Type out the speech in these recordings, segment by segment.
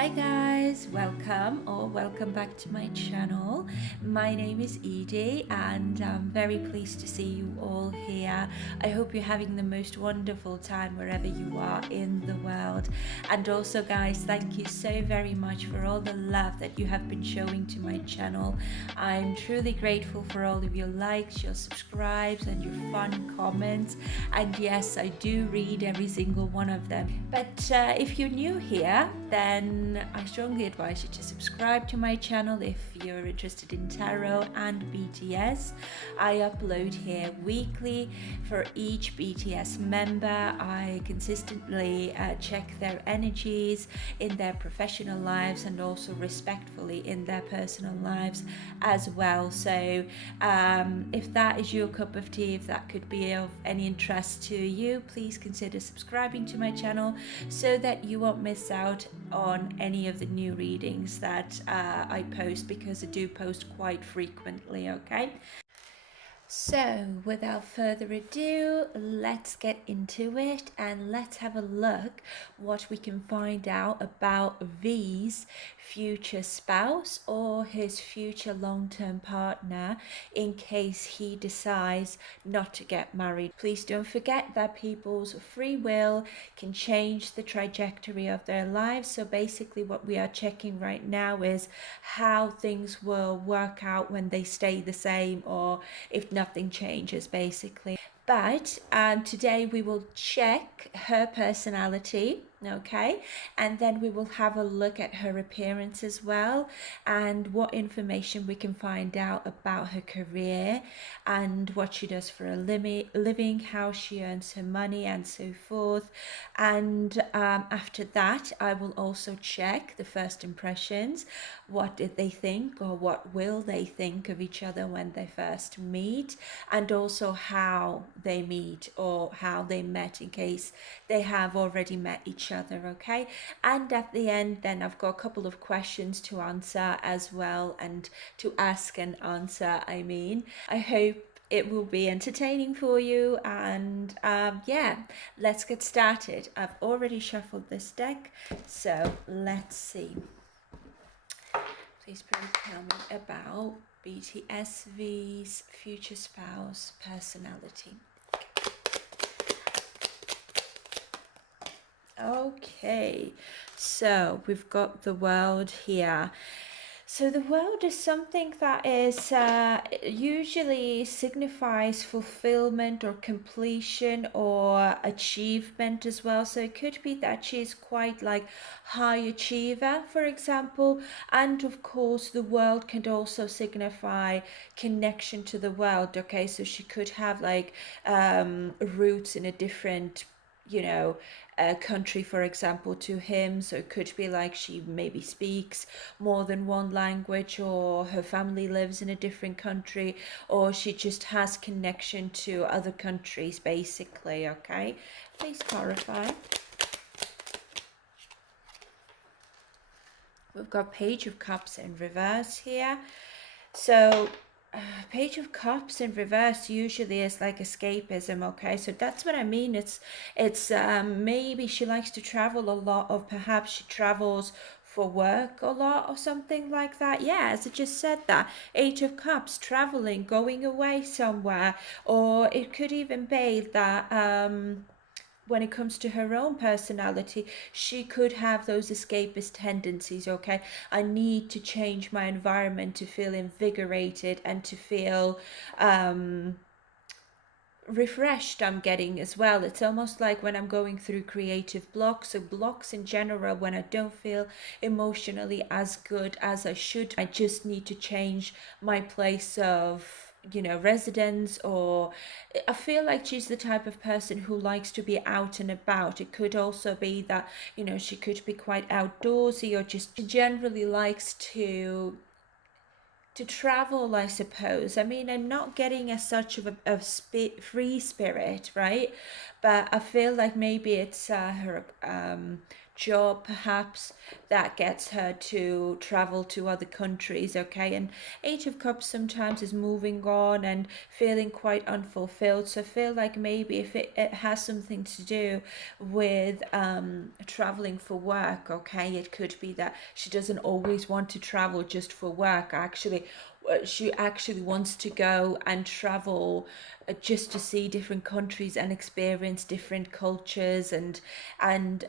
Hi guys, welcome back to my channel. My name is Edie and I'm very pleased to see you all here. I hope you're having the most wonderful time wherever you are in the world. And also guys, thank you so very much for all the love that you have been showing to my channel. I'm truly grateful for all of your likes, your subscribes and your fun comments. And yes, I do read every single one of them. But if you're new here, then I strongly advise you to subscribe to my channel if you're interested in tarot and BTS. I upload here weekly for each BTS member. I consistently check their energies in their professional lives and also respectfully in their personal lives as well. So if that is your cup of tea, if that could be of any interest to you, please consider subscribing to my channel so that you won't miss out on any of the new readings that I post, because I do post quite frequently, okay? So without further ado, let's get into it and let's have a look what we can find out about V's future spouse or his future long-term partner in case he decides not to get married. Please don't forget that people's free will can change the trajectory of their lives. So basically what we are checking right now is how things will work out when they stay the same, or if nothing changes basically. But today we will check her personality, okay, and then we will have a look at her appearance as well, and what information we can find out about her career and what she does for a living, how she earns her money and so forth. And after that I will also check the first impressions. What did they think, or what will they think of each other when they first meet, and also how they meet or how they met in case they have already met each other, okay? And at the end then I've got a couple of questions to answer as well, and to ask and answer, I hope it will be entertaining for you. And yeah, let's get started. I've already shuffled this deck, so let's see. Please tell me about BTS V's future spouse personality. Okay, so we've got the world here. So the world is something that is usually signifies fulfillment or completion or achievement as well. So it could be that she's quite like high achiever, for example. And of course, the world can also signify connection to the world. Okay, so she could have like roots in a different, country, for example, to him. So it could be like she maybe speaks more than one language, or her family lives in a different country, or she just has connection to other countries basically, okay? Please clarify. We've got Page of Cups in reverse here. So Page of Cups in reverse usually is like escapism, okay? So that's what I mean. It's maybe she likes to travel a lot, or perhaps she travels for work a lot or something like that. Yeah, as I just said, that Eight of Cups, traveling, going away somewhere. Or it could even be that when it comes to her own personality, she could have those escapist tendencies, okay? I need to change my environment to feel invigorated and to feel refreshed. I'm getting as well. It's almost like when I'm going through creative blocks, so blocks in general, when I don't feel emotionally as good as I should, I just need to change my place of residence. Or I feel like she's the type of person who likes to be out and about. It could also be that she could be quite outdoorsy, or just generally likes to travel, I suppose. I mean, I'm not getting as such of a free spirit, right? But I feel like maybe it's her job perhaps that gets her to travel to other countries, okay? And Eight of Cups sometimes is moving on and feeling quite unfulfilled. So I feel like maybe if it has something to do with traveling for work, okay, it could be that she doesn't always want to travel just for work. Actually, she actually wants to go and travel just to see different countries and experience different cultures, and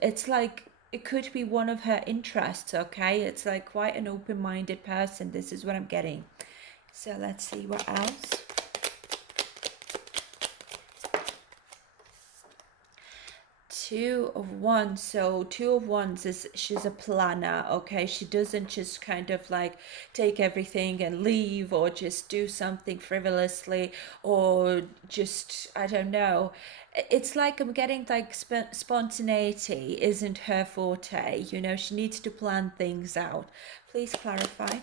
it's like it could be one of her interests, okay? It's like quite an open-minded person. This is what I'm getting. So let's see what else. Two of Wands. So Two of Wands is she's a planner, okay? She doesn't just kind of like take everything and leave, or just do something frivolously, or just, I don't know. It's like I'm getting like spontaneity isn't her forte. You know, she needs to plan things out. Please clarify.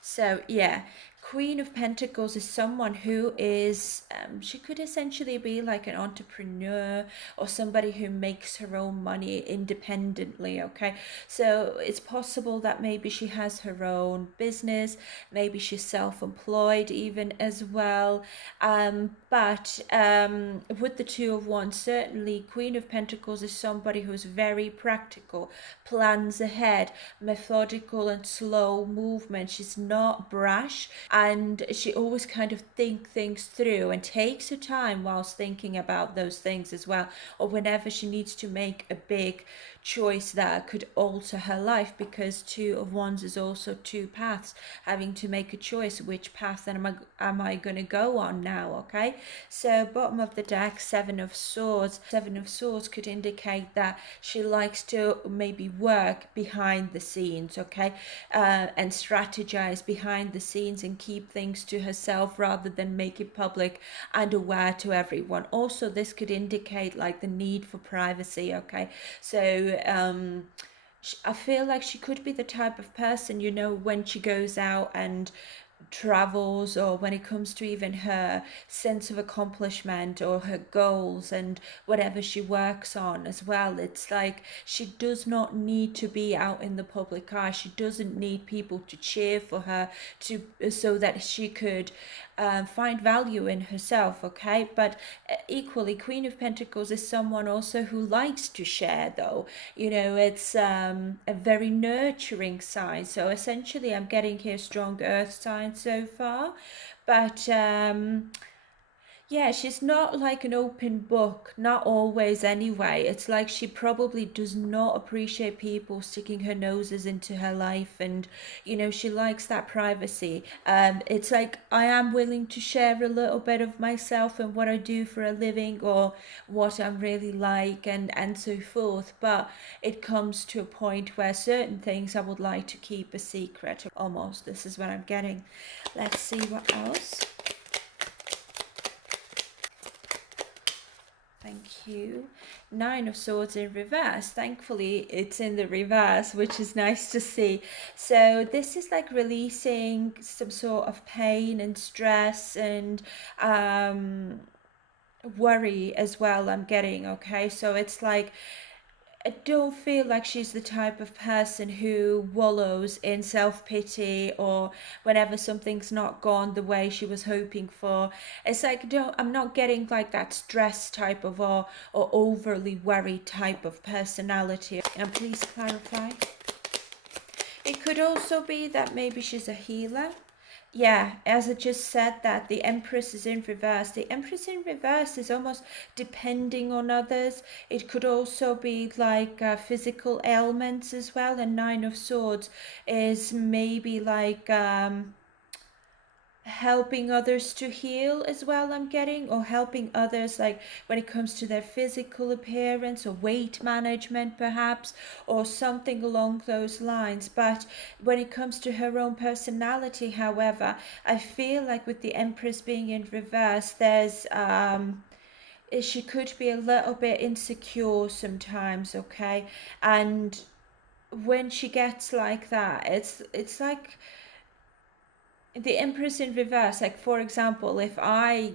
So yeah, Queen of Pentacles is someone who is, she could essentially be like an entrepreneur or somebody who makes her own money independently, okay? So it's possible that maybe she has her own business, maybe she's self-employed even as well. But with the Two of Wands, certainly Queen of Pentacles is somebody who's very practical, plans ahead, methodical and slow movement. She's not brash, and she always kind of think things through and takes her time whilst thinking about those things as well, or whenever she needs to make a big choice that could alter her life, because Two of Wands is also two paths, having to make a choice, which path am I going to go on now, okay? So bottom of the deck, Seven of Swords. Seven of Swords could indicate that she likes to maybe work behind the scenes, okay? And strategize behind the scenes and keep things to herself rather than make it public and aware to everyone. Also, this could indicate like the need for privacy, okay? So I feel like she could be the type of person, you know, when she goes out and travels, or when it comes to even her sense of accomplishment or her goals and whatever she works on as well, it's like she does not need to be out in the public eye. She doesn't need people to cheer for her to so that she could find value in herself, okay? But equally, Queen of Pentacles is someone also who likes to share, though. You know, it's a very nurturing sign. So essentially, I'm getting here strong earth sign so far. But yeah, she's not like an open book, not always anyway. It's like she probably does not appreciate people sticking her noses into her life, and you know, she likes that privacy. It's like I am willing to share a little bit of myself and what I do for a living, or what I'm really like, and so forth. But it comes to a point where certain things I would like to keep a secret almost. This is what I'm getting. Let's see what else. Thank you. Nine of Swords in reverse. Thankfully, it's in the reverse, which is nice to see. So this is like releasing some sort of pain and stress and worry as well, I'm getting, okay? So it's like I don't feel like she's the type of person who wallows in self-pity, or whenever something's not gone the way she was hoping for. It's like I'm not getting like that stress type of or overly worried type of personality. And please clarify. It could also be that maybe she's a healer. Yeah, as I just said, that the Empress is in reverse. The Empress in reverse is almost depending on others. It could also be like physical ailments as well. And Nine of Swords is maybe like helping others to heal as well, I'm getting, or helping others like when it comes to their physical appearance or weight management perhaps, or something along those lines. But when it comes to her own personality, however, I feel like with the Empress being in reverse, there's she could be a little bit insecure sometimes, okay? And when she gets like that, it's like the Empress in reverse, like for example, if I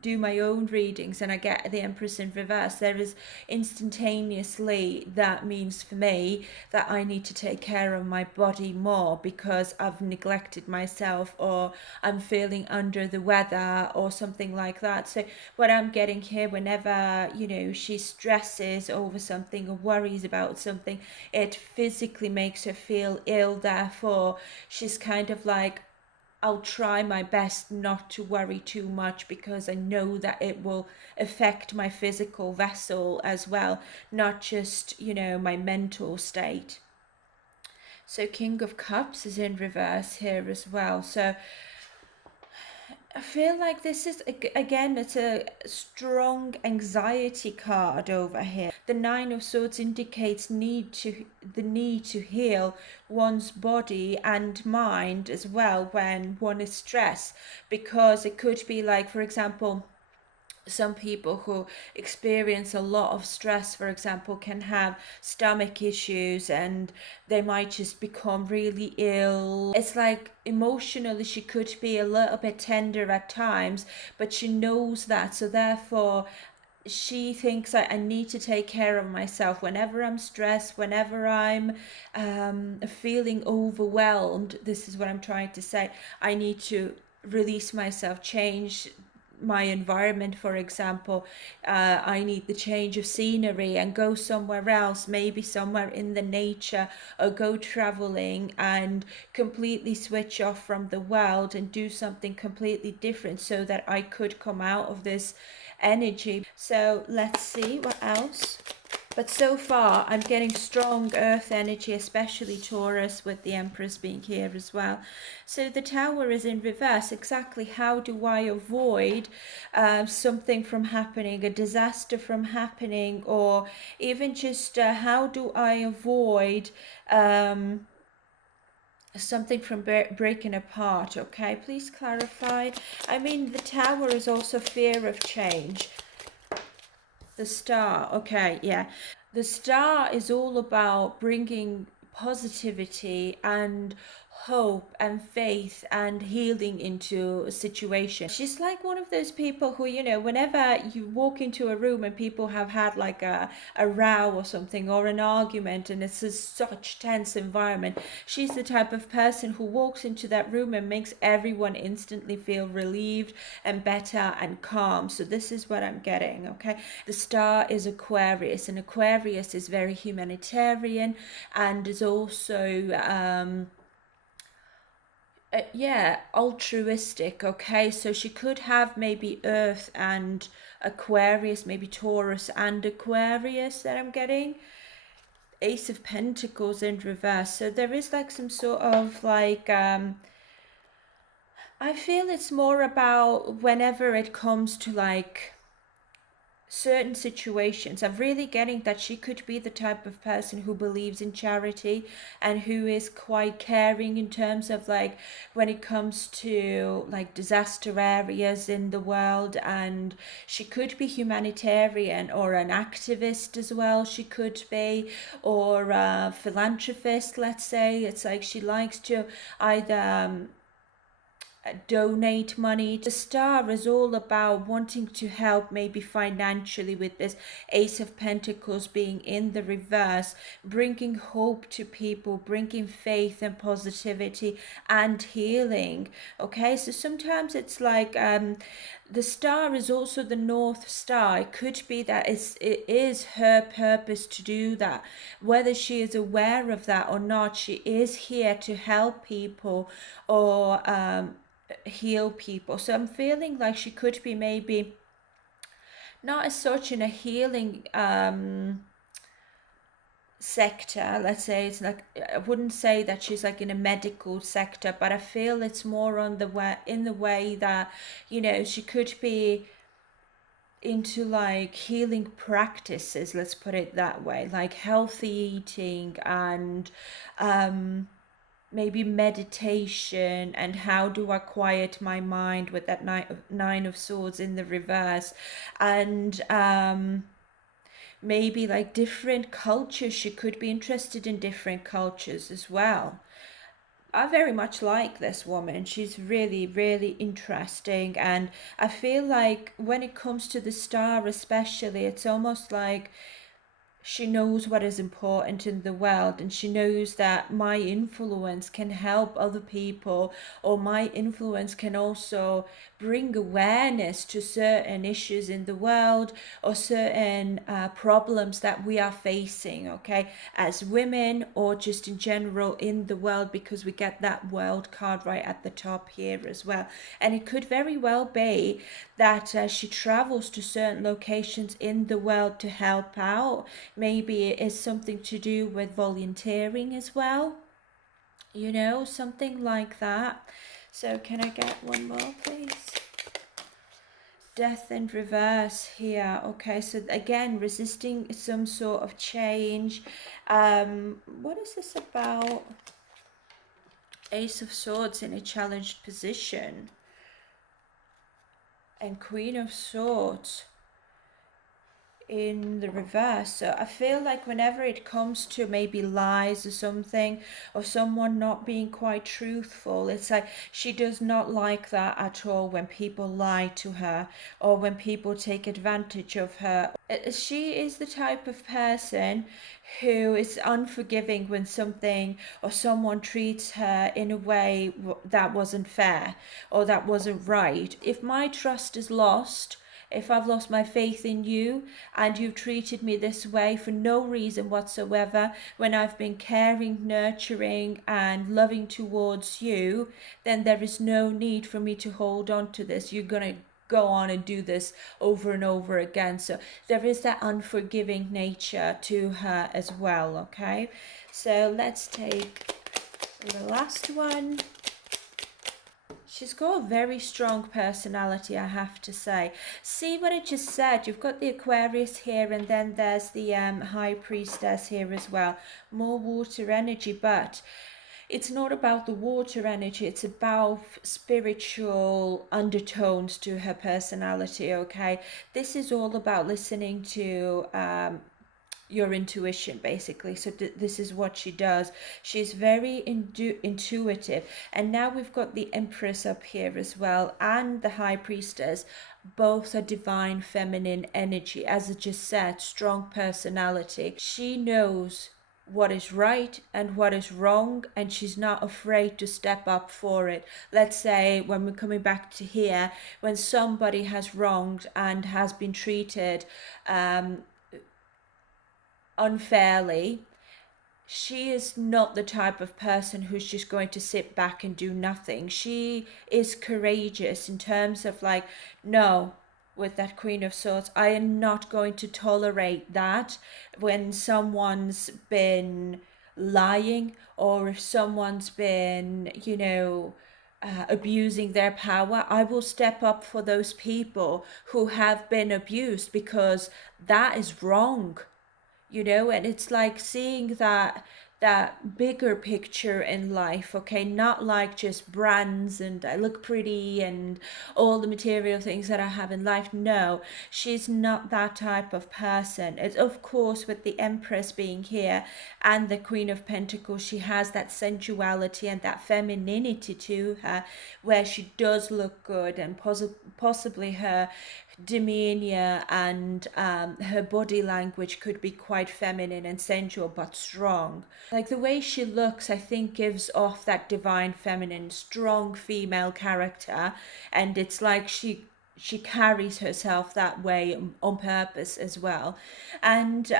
do my own readings and I get the Empress in reverse, there is instantaneously, that means for me that I need to take care of my body more because I've neglected myself, or I'm feeling under the weather or something like that. So what I'm getting here, whenever, you know, she stresses over something or worries about something, it physically makes her feel ill. Therefore she's kind of like, I'll try my best not to worry too much because I know that it will affect my physical vessel as well, not just, you know, my mental state. So King of Cups is in reverse here as well. So I feel like this is, again, it's a strong anxiety card over here. The Nine of Swords indicates the need to heal one's body and mind as well when one is stressed, because it could be like, for example, some people who experience a lot of stress, for example, can have stomach issues and they might just become really ill. It's like emotionally she could be a little bit tender at times, but she knows that, so therefore she thinks I need to take care of myself whenever I'm stressed, whenever I'm feeling overwhelmed. This is what I'm trying to say. I need to release myself, change my environment. For example, I need the change of scenery and go somewhere else, maybe somewhere in the nature, or go traveling and completely switch off from the world and do something completely different so that I could come out of this energy. So let's see what else. But so far, I'm getting strong earth energy, especially Taurus, with the Empress being here as well. So the Tower is in reverse. Exactly how do I avoid something from happening, a disaster from happening, or even just how do I avoid something from breaking apart? Okay, please clarify. I mean, the Tower is also fear of change. The Star, okay, yeah. The Star is all about bringing positivity and hope and faith and healing into a situation. She's like one of those people who, you know, whenever you walk into a room and people have had like a row or something, or an argument, and it's such tense environment, she's the type of person who walks into that room and makes everyone instantly feel relieved and better and calm. So this is what I'm getting, okay? The Star is Aquarius, and Aquarius is very humanitarian and is also yeah, altruistic. Okay, so she could have maybe Earth and Aquarius, maybe Taurus and Aquarius that I'm getting. Ace of Pentacles in reverse, so there is like some sort of like I feel it's more about whenever it comes to like certain situations, I'm really getting that she could be the type of person who believes in charity and who is quite caring in terms of like when it comes to like disaster areas in the world. And she could be humanitarian or an activist as well, she could be, or a philanthropist, let's say. It's like she likes to either donate money. The Star is all about wanting to help, maybe financially, with this Ace of Pentacles being in the reverse, bringing hope to people, bringing faith and positivity and healing. Okay, so sometimes it's like the Star is also the North Star. It could be that it is her purpose to do that. Whether she is aware of that or not, she is here to help people or heal people. So I'm feeling like she could be maybe not as such in a healing sector, let's say. It's like, I wouldn't say that she's like in a medical sector, but I feel it's more on the way, in the way that, you know, she could be into like healing practices, let's put it that way, like healthy eating and maybe meditation, and how do I quiet my mind with that nine of swords in the reverse. And maybe like different cultures, she could be interested in different cultures as well. I very much like this woman. She's really, really interesting. And I feel like when it comes to the star, especially, it's almost like she knows what is important in the world, and she knows that my influence can help other people, or my influence can also bring awareness to certain issues in the world, or certain problems that we are facing, okay, as women, or just in general in the world, because we get that world card right at the top here as well. And it could very well be that she travels to certain locations in the world to help out. Maybe it is something to do with volunteering as well, something like that. So can I get one more, please? Death and reverse here. Okay, so again, resisting some sort of change. What is this about? Ace of Swords in a challenged position. And Queen of Swords in the reverse. So I feel like whenever it comes to maybe lies or something, or someone not being quite truthful, it's like she does not like that at all, when people lie to her, or when people take advantage of her. She is the type of person who is unforgiving when something or someone treats her in a way that wasn't fair, or that wasn't right. If my trust is lost, if I've lost my faith in you, and you've treated me this way for no reason whatsoever, when I've been caring, nurturing, and loving towards you, then there is no need for me to hold on to this. You're going to go on and do this over and over again. So there is that unforgiving nature to her as well, okay? So let's take the last one. She's got a very strong personality, I have to say. See what I just said? You've got the Aquarius here, and then there's the High Priestess here as well. More water energy, but it's not about the water energy. It's about spiritual undertones to her personality, okay? This is all about listening to your intuition, basically. So this is what she does. She's very intuitive. And now we've got the Empress up here as well, and the High Priestess. Both are divine feminine energy. As I just said, strong personality. She knows what is right and what is wrong, and she's not afraid to step up for it. Let's say, when we're coming back to here, when somebody has wronged and has been treated unfairly, she is not the type of person who's just going to sit back and do nothing. She is courageous in terms of like, no, with that Queen of Swords, I am not going to tolerate that. When someone's been lying, or if someone's been, abusing their power, I will step up for those people who have been abused, because that is wrong. And it's like seeing that bigger picture in life, okay, not like just brands and I look pretty and all the material things that I have in life. No, she's not that type of person. It's, of course, with the Empress being here and the Queen of Pentacles, she has that sensuality and that femininity to her, where she does look good, and possibly her demeanor and her body language could be quite feminine and sensual, but strong. Like the way she looks, I think, gives off that divine feminine, strong female character, and it's like she carries herself that way on purpose as well. And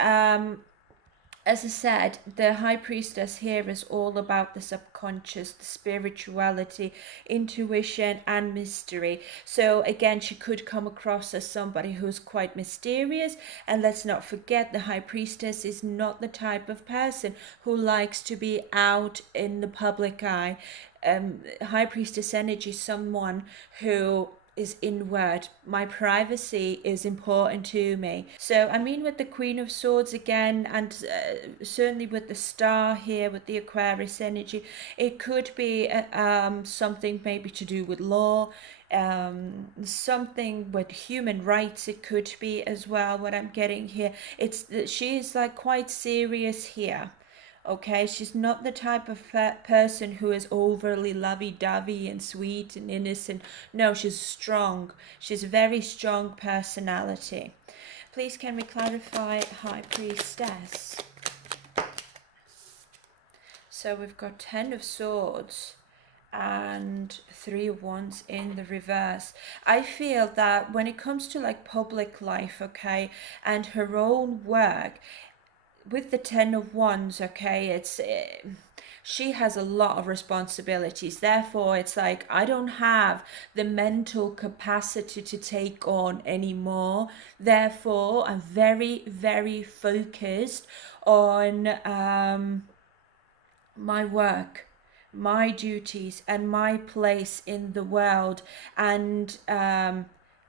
as I said, the High Priestess here is all about the subconscious, the spirituality, intuition, and mystery. So again, she could come across as somebody who's quite mysterious. And let's not forget, the High Priestess is not the type of person who likes to be out in the public eye. High Priestess energy is someone who is inward. My privacy is important to me. So I mean, with the Queen of Swords again, and certainly with the star here, with the Aquarius energy, it could be something maybe to do with law, something with human rights. It could be as well, what I'm getting here. She is like quite serious here. Okay, she's not the type of person who is overly lovey-dovey and sweet and innocent. No, she's strong. She's a very strong personality. Please can we clarify High Priestess? So we've got 10 of Swords and 3 of Wands in the reverse. I feel that when it comes to like public life, okay, and her own work, with the 10 of Wands, okay, it's she has a lot of responsibilities. Therefore, it's like I don't have the mental capacity to take on anymore. Therefore, I'm very, very focused on my work, my duties, and my place in the world, and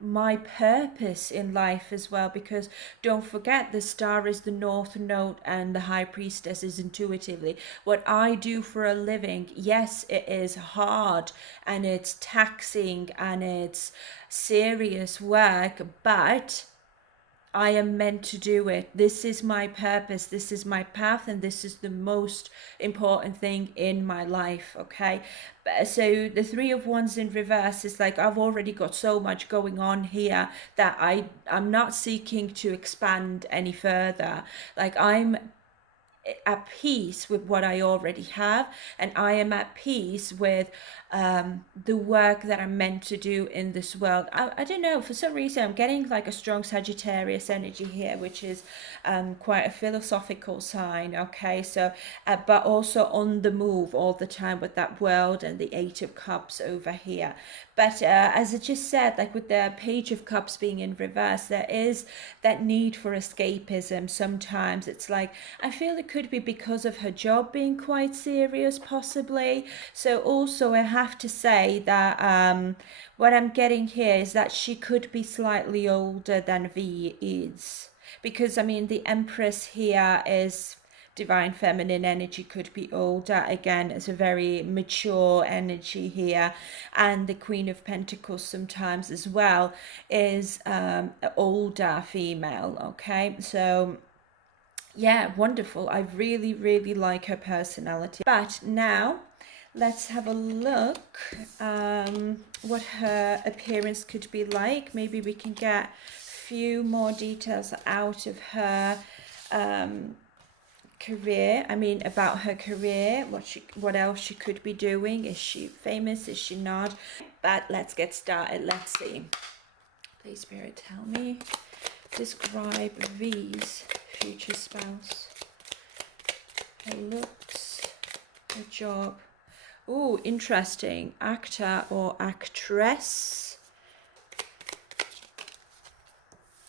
my purpose in life as well, because don't forget the star is the north node and the high priestess is intuitively what I do for a living. Yes, it is hard and it's taxing and it's serious work, but I am meant to do it. This is my purpose. This is my path, and this is the most important thing in my life. Okay. So the 3 of Wands in reverse is like I've already got so much going on here that I'm not seeking to expand any further. Like I'm at peace with what I already have, and I am at peace with the work that I'm meant to do in this world. I don't know, for some reason I'm getting like a strong Sagittarius energy here, which is quite a philosophical sign. Okay, so but also on the move all the time with that World and the 8 of Cups over here. But as I just said, like with the Page of Cups being in reverse, there is that need for escapism. Sometimes it's like I feel it could be because of her job being quite serious, possibly. So also I have to say that what I'm getting here is that she could be slightly older than V is, because I mean the Empress here is divine feminine energy, could be older. Again, it's a very mature energy here, and the Queen of Pentacles sometimes as well is an older female. Okay, so yeah, wonderful. I really, really like her personality. But now let's have a look what her appearance could be like. Maybe we can get a few more details out of her career. I mean, about her career, what else she could be doing. Is she famous? Is she not? But let's get started. Let's see. Please, Spirit, tell me. Describe V's future spouse. Her looks, her job. Oh, interesting. Actor or actress.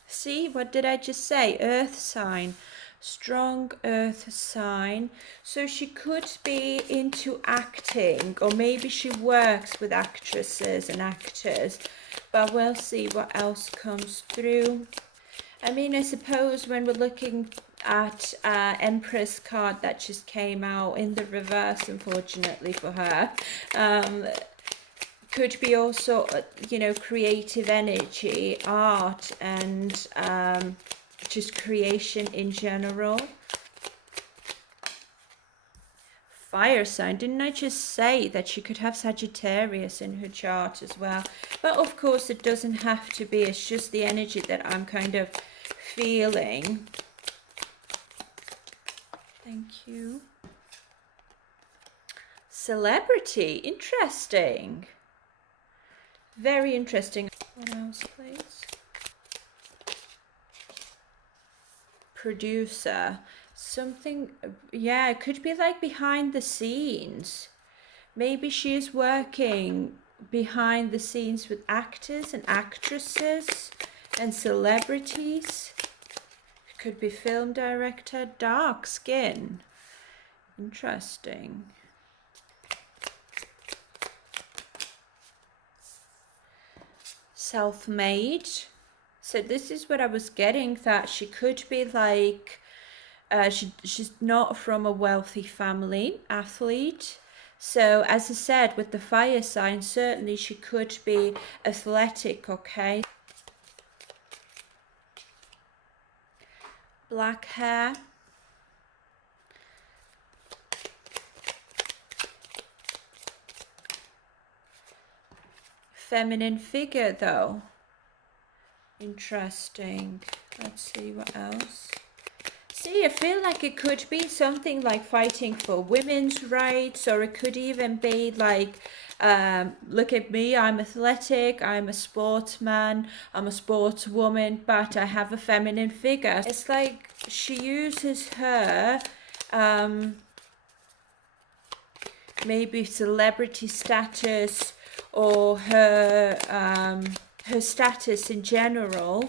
See, what did I just say? Earth sign. Strong earth sign. So she could be into acting, or maybe she works with actresses and actors. But we'll see what else comes through. I mean, I suppose when we're looking at Empress card that just came out in the reverse, unfortunately for her, could be also, you know, creative energy, art, and just creation in general. Fire sign. Didn't I just say that she could have Sagittarius in her chart as well? But of course it doesn't have to be. It's just the energy that I'm kind of feeling. Thank you. Celebrity. Interesting. Very interesting. What else, please? Producer. Something, yeah, it could be like behind the scenes. Maybe she is working behind the scenes with actors and actresses and celebrities. Could be film director. Dark skin. Interesting. Self-made. So this is what I was getting, that she could be like she's not from a wealthy family, athlete. So as I said, with the fire sign, certainly she could be athletic. Okay. Black hair. feminine figure though. Interesting. Let's see what else. See, I feel like it could be something like fighting for women's rights, or it could even be like, look at me, I'm athletic, I'm a sportsman, I'm a sportswoman, but I have a feminine figure. It's like she uses her, maybe celebrity status, or her status in general,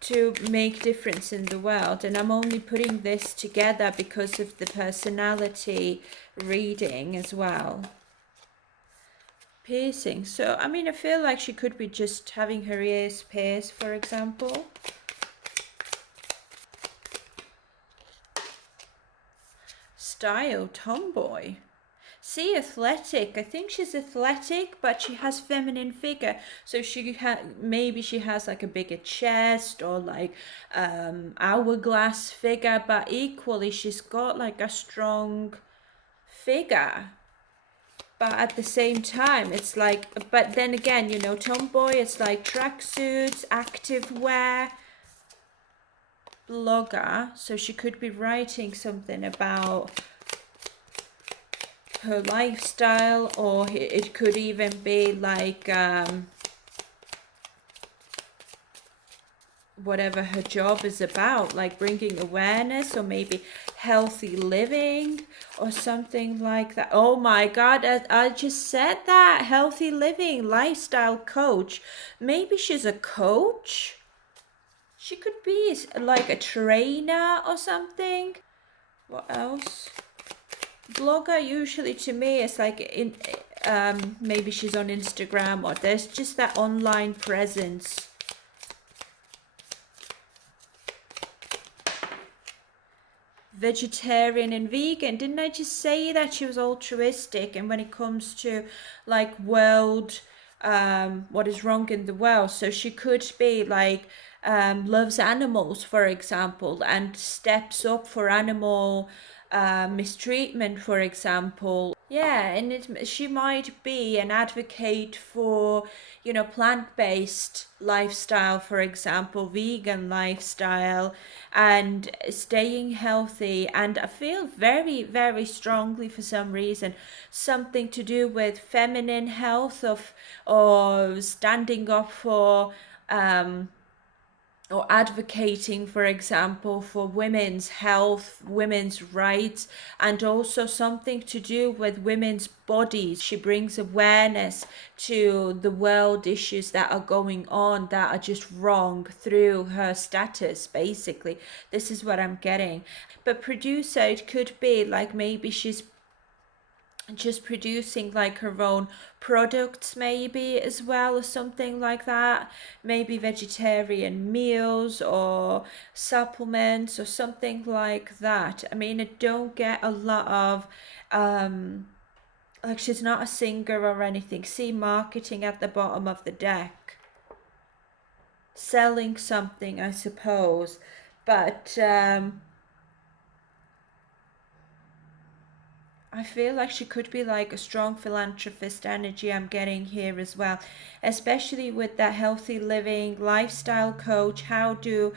to make difference in the world. And I'm only putting this together because of the personality reading as well. Piercing. So I mean, I feel like she could be just having her ears pierced, for example. Style, tomboy. See, athletic. I think she's athletic, but she has feminine figure. So maybe she has like a bigger chest, or like hourglass figure, but equally she's got like a strong figure. But at the same time, it's like, but then again, you know, tomboy, it's like tracksuits, active wear, blogger. So she could be writing something about her lifestyle, or it could even be like whatever her job is about, like bringing awareness, or maybe healthy living or something like that. Oh my god, I just said that. Healthy living, lifestyle coach. Maybe she's a coach. She could be like a trainer or something. What else? Blogger, usually to me, it's like in maybe she's on Instagram, or there's just that online presence. Vegetarian and vegan. Didn't I just say that she was altruistic? And when it comes to like world, what is wrong in the world, so she could be like loves animals, for example, and steps up for animal mistreatment, for example. Yeah, and she might be an advocate for, you know, plant-based lifestyle, for example, vegan lifestyle, and staying healthy. And I feel very, very strongly, for some reason, something to do with feminine health, or standing up for or advocating, for example, for women's health, women's rights, and also something to do with women's bodies. She brings awareness to the world issues that are going on, that are just wrong, through her status, basically. This is what I'm getting. But producer, it could be like maybe she's just producing like her own products, maybe, as well, or something like that. Maybe vegetarian meals or supplements or something like that. I mean, I don't get a lot of like, she's not a singer or anything. See, marketing at the bottom of the deck, selling something, I suppose. But I feel like she could be like a strong philanthropist energy I'm getting here as well, especially with that healthy living lifestyle coach, how to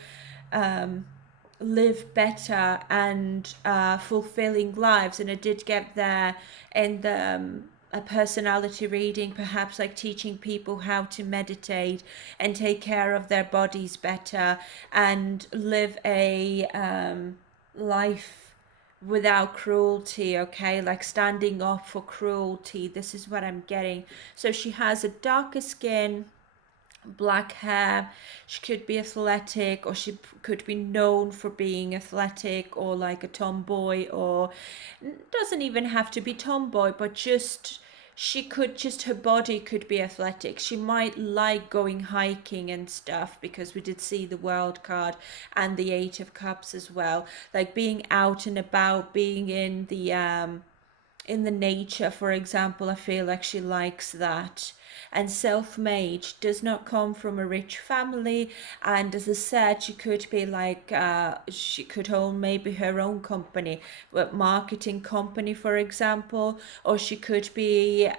live better and fulfilling lives. And I did get there in the a personality reading, perhaps like teaching people how to meditate and take care of their bodies better, and live a life without cruelty. Okay, like standing up for cruelty. This is what I'm getting. So she has a darker skin, black hair. She could be athletic, or she could be known for being athletic, or like a tomboy, or doesn't even have to be tomboy, but just she could just, her body could be athletic. She might like going hiking and stuff, because we did see the World card and the Eight of Cups as well, like being out and about, being in the in the nature, for example. I feel like she likes that. And self-made does not come from a rich family, and as I said, she could be like she could own maybe her own company, marketing company, for example, or she could be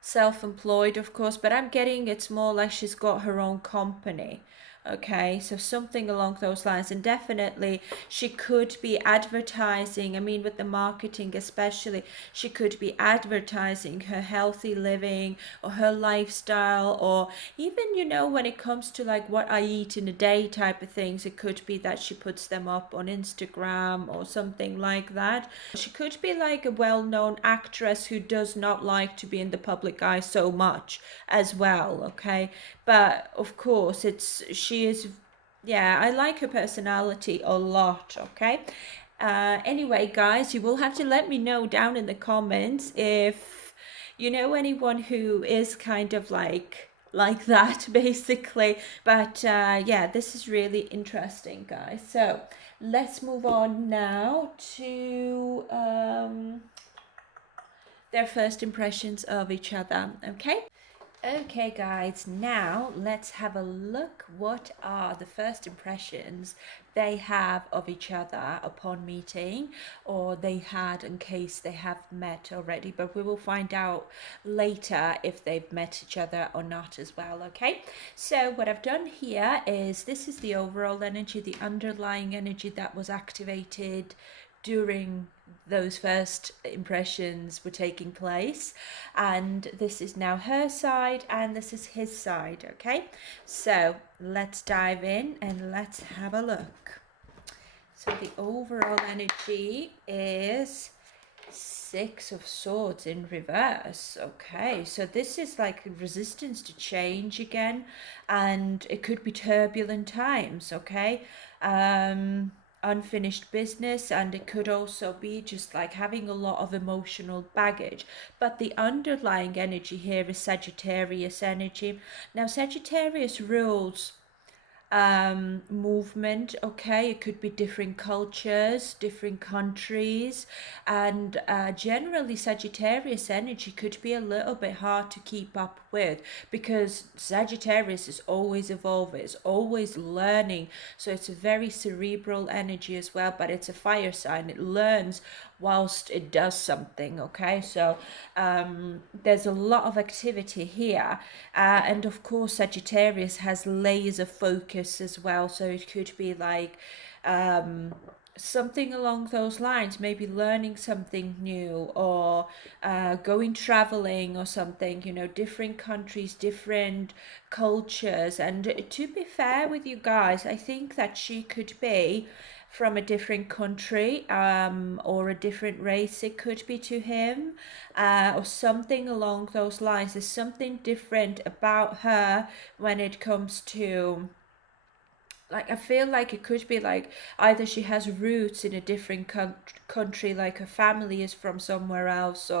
self-employed, of course, but I'm getting it's more like she's got her own company. Okay, so something along those lines. And definitely she could be advertising, I mean with the marketing especially, she could be advertising her healthy living or her lifestyle, or even, you know, when it comes to like what I eat in a day type of things, it could be that she puts them up on Instagram or something like that. She could be like a well-known actress who does not like to be in the public eye so much as well. Okay, but of course she is, yeah, I like her personality a lot. Okay, anyway guys, you will have to let me know down in the comments if you know anyone who is kind of like that basically. But yeah, this is really interesting, guys. So let's move on now to their first impressions of each other. Okay guys, now let's have a look. What are the first impressions they have of each other upon meeting, or they had in case they have met already, but we will find out later if they've met each other or not as well. Okay, so what I've done here is this is the overall energy, the underlying energy that was activated during those first impressions were taking place, and this is now her side and this is his side. Okay, so let's dive in and let's have a look. So the overall energy is Six of Swords in reverse. Okay, so this is like resistance to change again, and it could be turbulent times. Okay, unfinished business, and it could also be just like having a lot of emotional baggage. But the underlying energy here is Sagittarius energy. Now Sagittarius rules movement. Okay, it could be different cultures, different countries, and generally Sagittarius energy could be a little bit hard to keep up with, because Sagittarius is always evolving, it's always learning. So it's a very cerebral energy as well, but it's a fire sign. It learns whilst it does something. Okay, so there's a lot of activity here, and of course Sagittarius has laser focus as well, so it could be like something along those lines, maybe learning something new, or going traveling or something, you know, different countries, different cultures. And to be fair with you guys, I think that she could be from a different country, or a different race, it could be to him, or something along those lines. There's something different about her when it comes to, like, I feel like it could be like either she has roots in a different country, like her family is from somewhere else,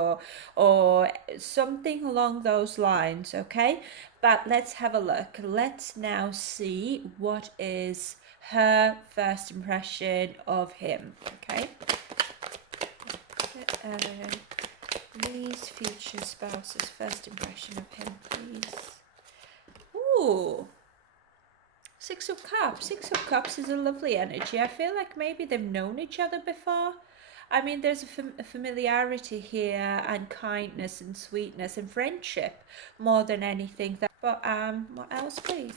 or something along those lines. Okay, but let's have a look. Let's now see what is her first impression of him. Okay, Lee's future spouse's first impression of him, please. Ooh, Six of Cups. Six of Cups is a lovely energy. I feel like maybe they've known each other before. I mean, there's a familiarity here, and kindness and sweetness and friendship more than anything. But what else, please?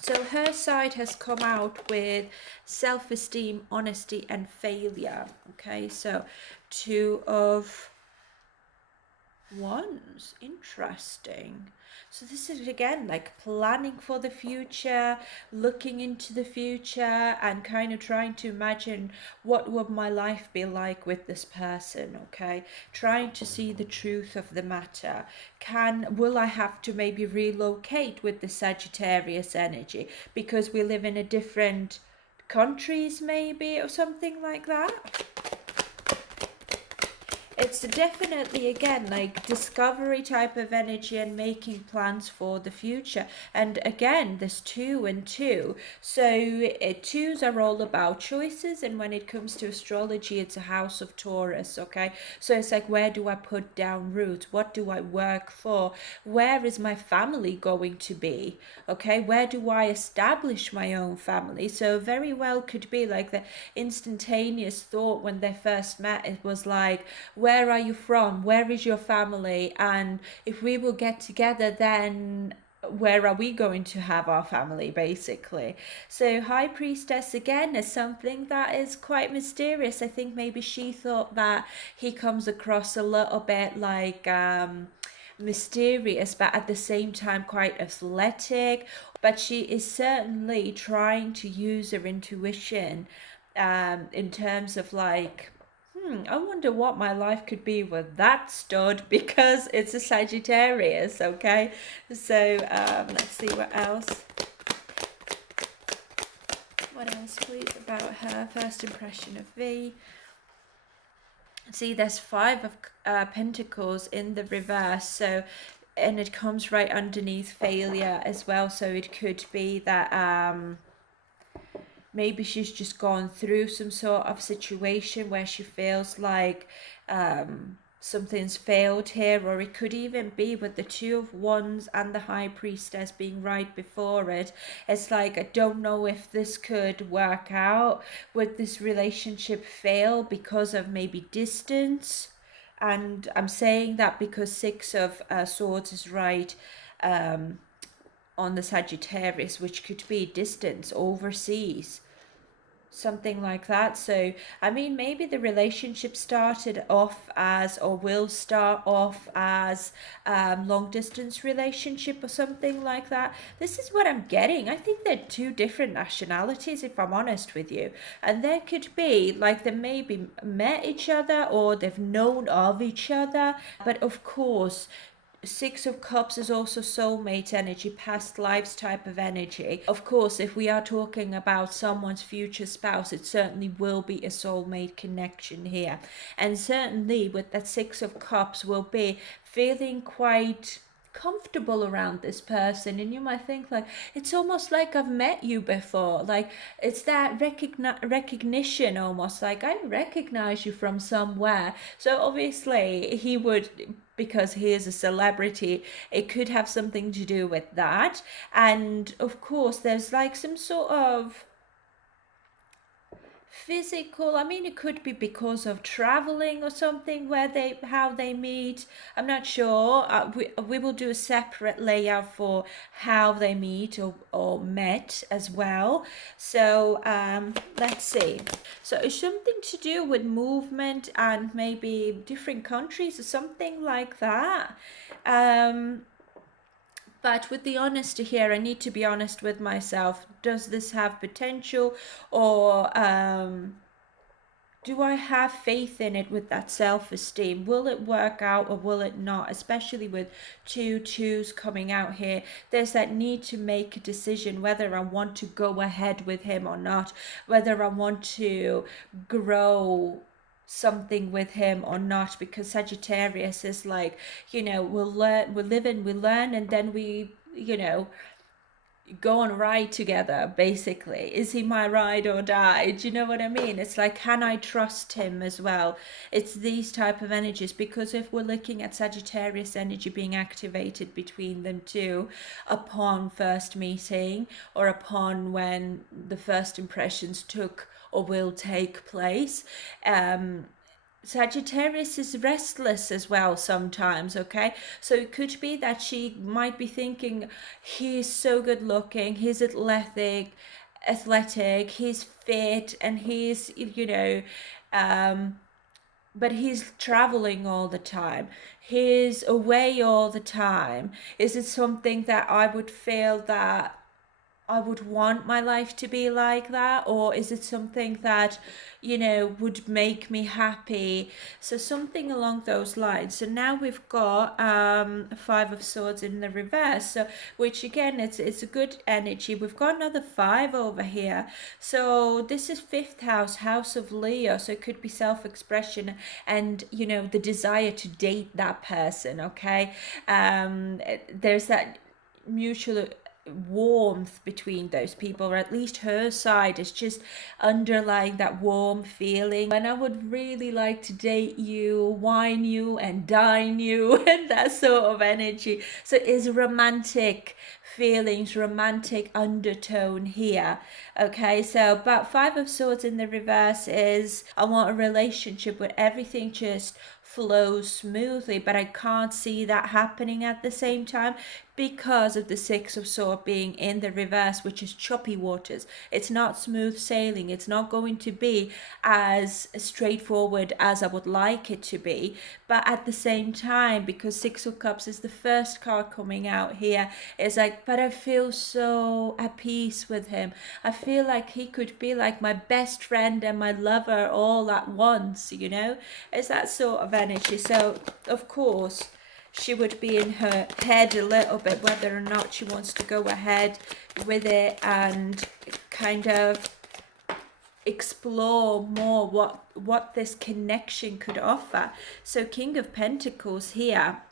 So her side has come out with self-esteem, honesty, and failure. Okay, so Two of Wands. Interesting. So this is again like planning for the future, looking into the future, and kind of trying to imagine what would my life be like with this person. Okay, trying to see the truth of the matter. Will I have to maybe relocate with the Sagittarius energy because we live in a different countries maybe, or something like that? it's definitely again like discovery type of energy and making plans for the future. And again, there's 2 and 2, so twos are all about choices, and when it comes to astrology, it's a house of Taurus. Okay, so it's like, where do I put down roots? What do I work for? Where is my family going to be? Okay, where do I establish my own family? So very well could be like the instantaneous thought when they first met. It was like, where are you from? Where is your family? And if we will get together, then where are we going to have our family, basically? So High Priestess again is something that is quite mysterious. I think maybe she thought that he comes across a little bit like mysterious, but at the same time quite athletic. But she is certainly trying to use her intuition in terms of like, I wonder what my life could be with that stud, because it's a Sagittarius. Okay, so let's see what else. What else, please, about her first impression of V? See, there's 5 of Pentacles in the reverse, so, and it comes right underneath failure as well. So it could be that maybe she's just gone through some sort of situation where she feels like something's failed here, or it could even be with the 2 of Wands and the High Priestess being right before it. It's like, I don't know if this could work out. Would this relationship fail because of maybe distance? And I'm saying that because 6 of Swords is right on the Sagittarius, which could be distance, overseas, something like that. So I mean, maybe the relationship started off as, or will start off as, long distance relationship or something like that. This is what I'm getting. I think they're 2 different nationalities, if I'm honest with you, and there could be like they maybe met each other or they've known of each other. But of course, 6 of Cups is also soulmate energy, past lives type of energy. Of course, if we are talking about someone's future spouse, it certainly will be a soulmate connection here. And certainly with that 6 of Cups will be feeling quite comfortable around this person, and you might think like, it's almost like I've met you before. Like, it's that recognition, almost like I recognize you from somewhere. So obviously he would, because he is a celebrity, it could have something to do with that. And of course there's like some sort of physical, I mean, it could be because of traveling or something, where they, how they meet. I'm not sure. We will do a separate layout for how they meet or met as well. So let's see. So it's something to do with movement and maybe different countries or something like that. But with the honesty here, I need to be honest with myself. Does this have potential, or do I have faith in it with that self-esteem? Will it work out or will it not? Especially with 2 2s coming out here, there's that need to make a decision whether I want to go ahead with him or not, whether I want to grow something with him or not, because Sagittarius is like, we'll learn, we live and we learn, and then we, go on ride together, basically. Is he my ride or die? Do you know what I mean? It's like, can I trust him as well? It's these type of energies, because if we're looking at Sagittarius energy being activated between them two upon first meeting, or upon when the first impressions took or will take place, Sagittarius is restless as well sometimes, okay? So it could be that she might be thinking, he's so good looking, he's athletic, he's fit, and he's, but he's traveling all the time. He's away all the time. Is it something that I would feel that I would want my life to be like that, or is it something that, you know, would make me happy? So something along those lines. So now we've got Five of Swords in the reverse, so which again, it's a good energy. We've got another five over here, so this is fifth house, house of Leo, so it could be self-expression and, you know, the desire to date that person. Okay, there's that mutual warmth between those people, or at least her side is just underlying that warm feeling. And I would really like to date you, wine you and dine you and that sort of energy. So it is romantic feelings, romantic undertone here. Okay, so but Five of Swords in the reverse is I want a relationship where everything just flows smoothly, but I can't see that happening at the same time because of the Six of Swords being in the reverse, which is choppy waters. It's not smooth sailing. It's not going to be as straightforward as I would like it to be. But at the same time, because Six of Cups is the first card coming out here, it's like, but I feel so at peace with him. I feel like he could be like my best friend and my lover all at once, you know? It's that sort of energy. So, of course, she would be in her head a little bit whether or not she wants to go ahead with it and kind of explore more what this connection could offer. So King of Pentacles here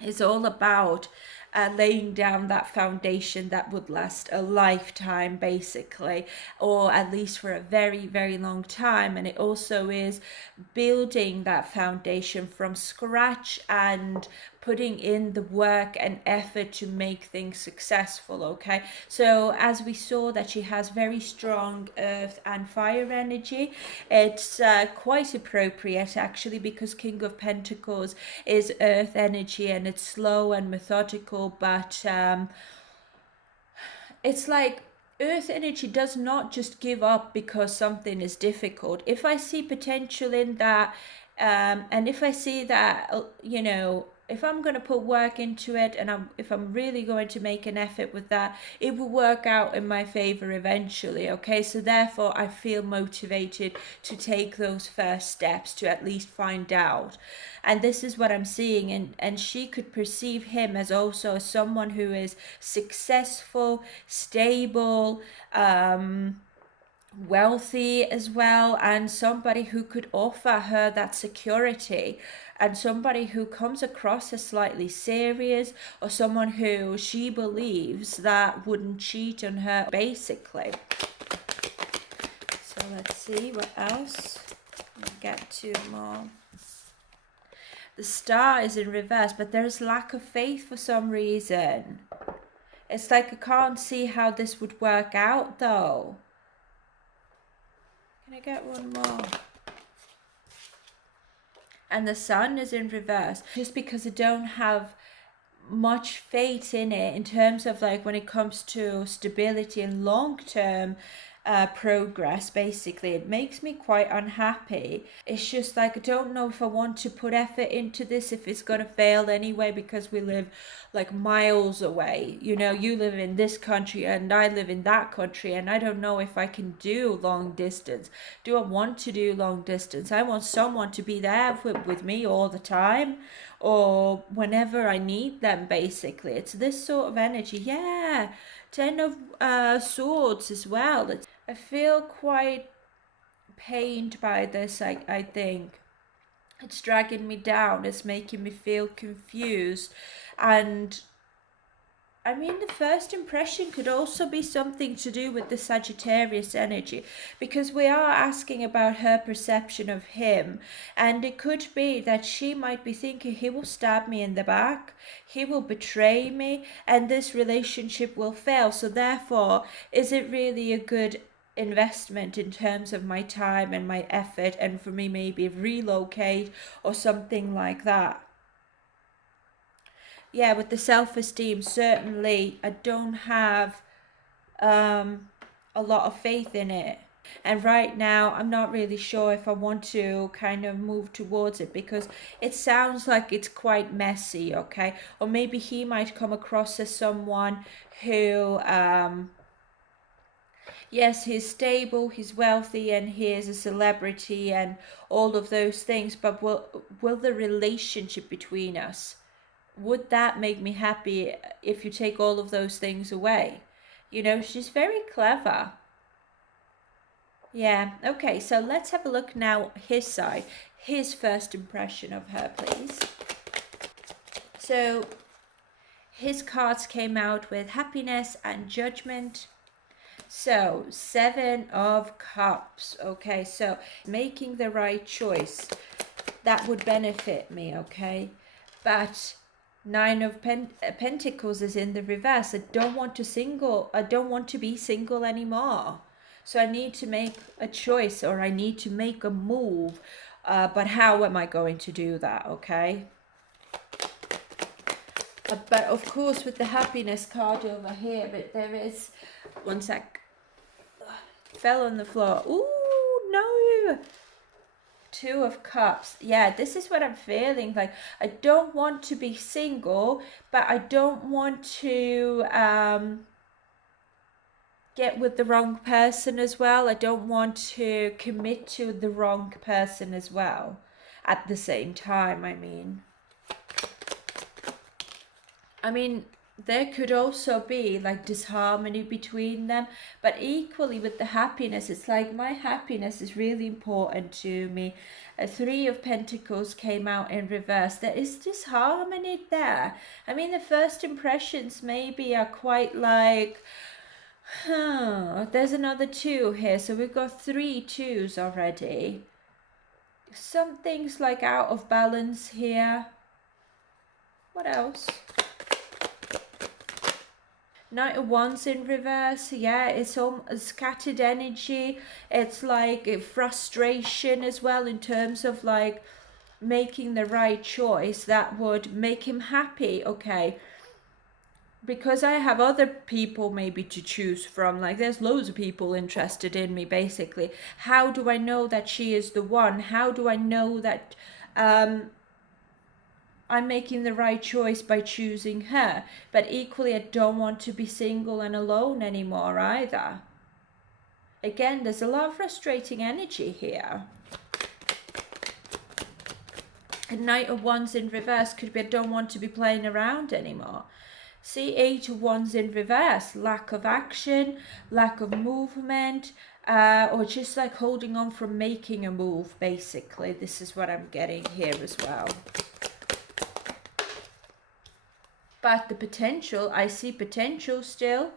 is all about laying down that foundation that would last a lifetime, basically, or at least for a very, very long time. And it also is building that foundation from scratch and putting in the work and effort to make things successful. Okay, so as we saw that she has very strong earth and fire energy, it's quite appropriate actually, because King of Pentacles is earth energy and it's slow and methodical, but it's like earth energy does not just give up because something is difficult. If I see potential in that, and if I see that, you know, if I'm going to put work into it and if I'm really going to make an effort with that, it will work out in my favor eventually. Okay, so therefore I feel motivated to take those first steps to at least find out. And this is what I'm seeing, and she could perceive him as also someone who is successful, stable, wealthy as well, and somebody who could offer her that security, and somebody who comes across as slightly serious, or someone who she believes that wouldn't cheat on her, basically. So let's see what else. We'll get two more. The Star is in reverse, but there's lack of faith for some reason. It's like I can't see how this would work out though. Can I get one more? And the Sun is in reverse, just because I don't have much faith in it in terms of like when it comes to stability and long-term progress. Basically, it makes me quite unhappy. It's just like I don't know if I want to put effort into this, if it's gonna fail anyway, because we live like miles away. You know, you live in this country and I live in that country, and I don't know if I can do long distance. Do I want to do long distance? I want someone to be there with me all the time, or whenever I need them, basically. It's this sort of energy. Yeah, Ten of Swords as well. I feel quite pained by this, I think. It's dragging me down. It's making me feel confused. And I mean, the first impression could also be something to do with the Sagittarius energy, because we are asking about her perception of him, and it could be that she might be thinking he will stab me in the back, he will betray me, and this relationship will fail. So therefore, is it really a good investment in terms of my time and my effort, and for me maybe relocate or something like that? Yeah, with the self-esteem, certainly I don't have a lot of faith in it. And right now, I'm not really sure if I want to kind of move towards it, because it sounds like it's quite messy, okay? Or maybe he might come across as someone who yes, he's stable, he's wealthy, and he is a celebrity and all of those things, but will the relationship between us, would that make me happy if you take all of those things away? You know, she's very clever. Yeah, okay, so let's have a look now his side, his first impression of her, please. So his cards came out with happiness and judgment. So 7 of Cups. Okay, so making the right choice, that would benefit me. Okay, but Nine of Pentacles is in the reverse. I don't want to be single anymore. So I need to make a choice, or I need to make a move. But how am I going to do that? Okay. But of course, with the happiness card over here, but there is, one sec, fell on the floor. Ooh, no. 2 of Cups. Yeah, this is what I'm feeling. Like, I don't want to be single, but I don't want to get with the wrong person as well. I don't want to commit to the wrong person as well at the same time. I mean, there could also be like disharmony between them, but equally with the happiness, it's like my happiness is really important to me. A 3 of Pentacles came out in reverse. There is disharmony there. I mean, the first impressions maybe are quite like, there's another 2 here, so we've got 3 2s already. Something's like out of balance here. What else? Knight of Wands in reverse. Yeah, it's all scattered energy. It's like frustration as well, in terms of like making the right choice that would make him happy. Okay, because I have other people maybe to choose from. Like, there's loads of people interested in me, basically. How do I know that she is the one? How do I know that I'm making the right choice by choosing her? But equally, I don't want to be single and alone anymore either. Again, there's a lot of frustrating energy here. A Knight of Wands in reverse could be, I don't want to be playing around anymore. See, 8 of Wands in reverse, lack of action, lack of movement, or just like holding on from making a move, basically. This is what I'm getting here as well. But the potential, I see potential still.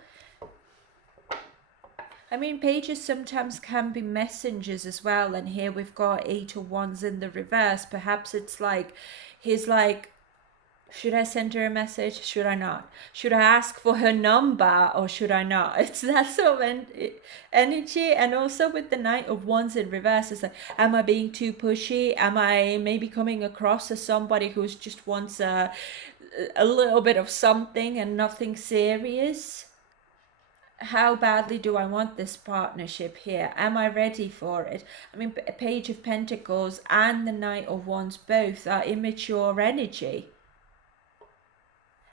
I mean, pages sometimes can be messengers as well. And here we've got 8 of Wands in the reverse. Perhaps it's like, he's like, should I send her a message? Should I not? Should I ask for her number or should I not? It's that sort of energy. And also with the Knight of Wands in reverse, it's like, am I being too pushy? Am I maybe coming across as somebody who just wants a little bit of something and nothing serious? How badly do I want this partnership here? Am I ready for it? I mean, Page of Pentacles and the Knight of Wands both are immature energy.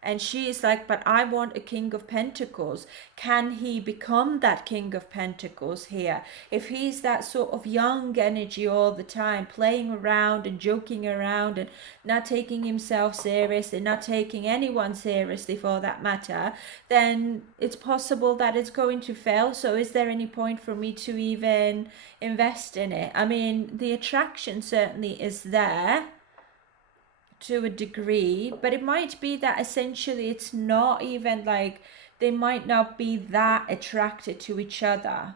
And she is like, but I want a King of Pentacles. Can he become that King of Pentacles here? If he's that sort of young energy all the time, playing around and joking around and not taking himself seriously, not taking anyone seriously for that matter, then it's possible that it's going to fail. So is there any point for me to even invest in it? I mean, the attraction certainly is there to a degree, but it might be that essentially it's not even like, they might not be that attracted to each other,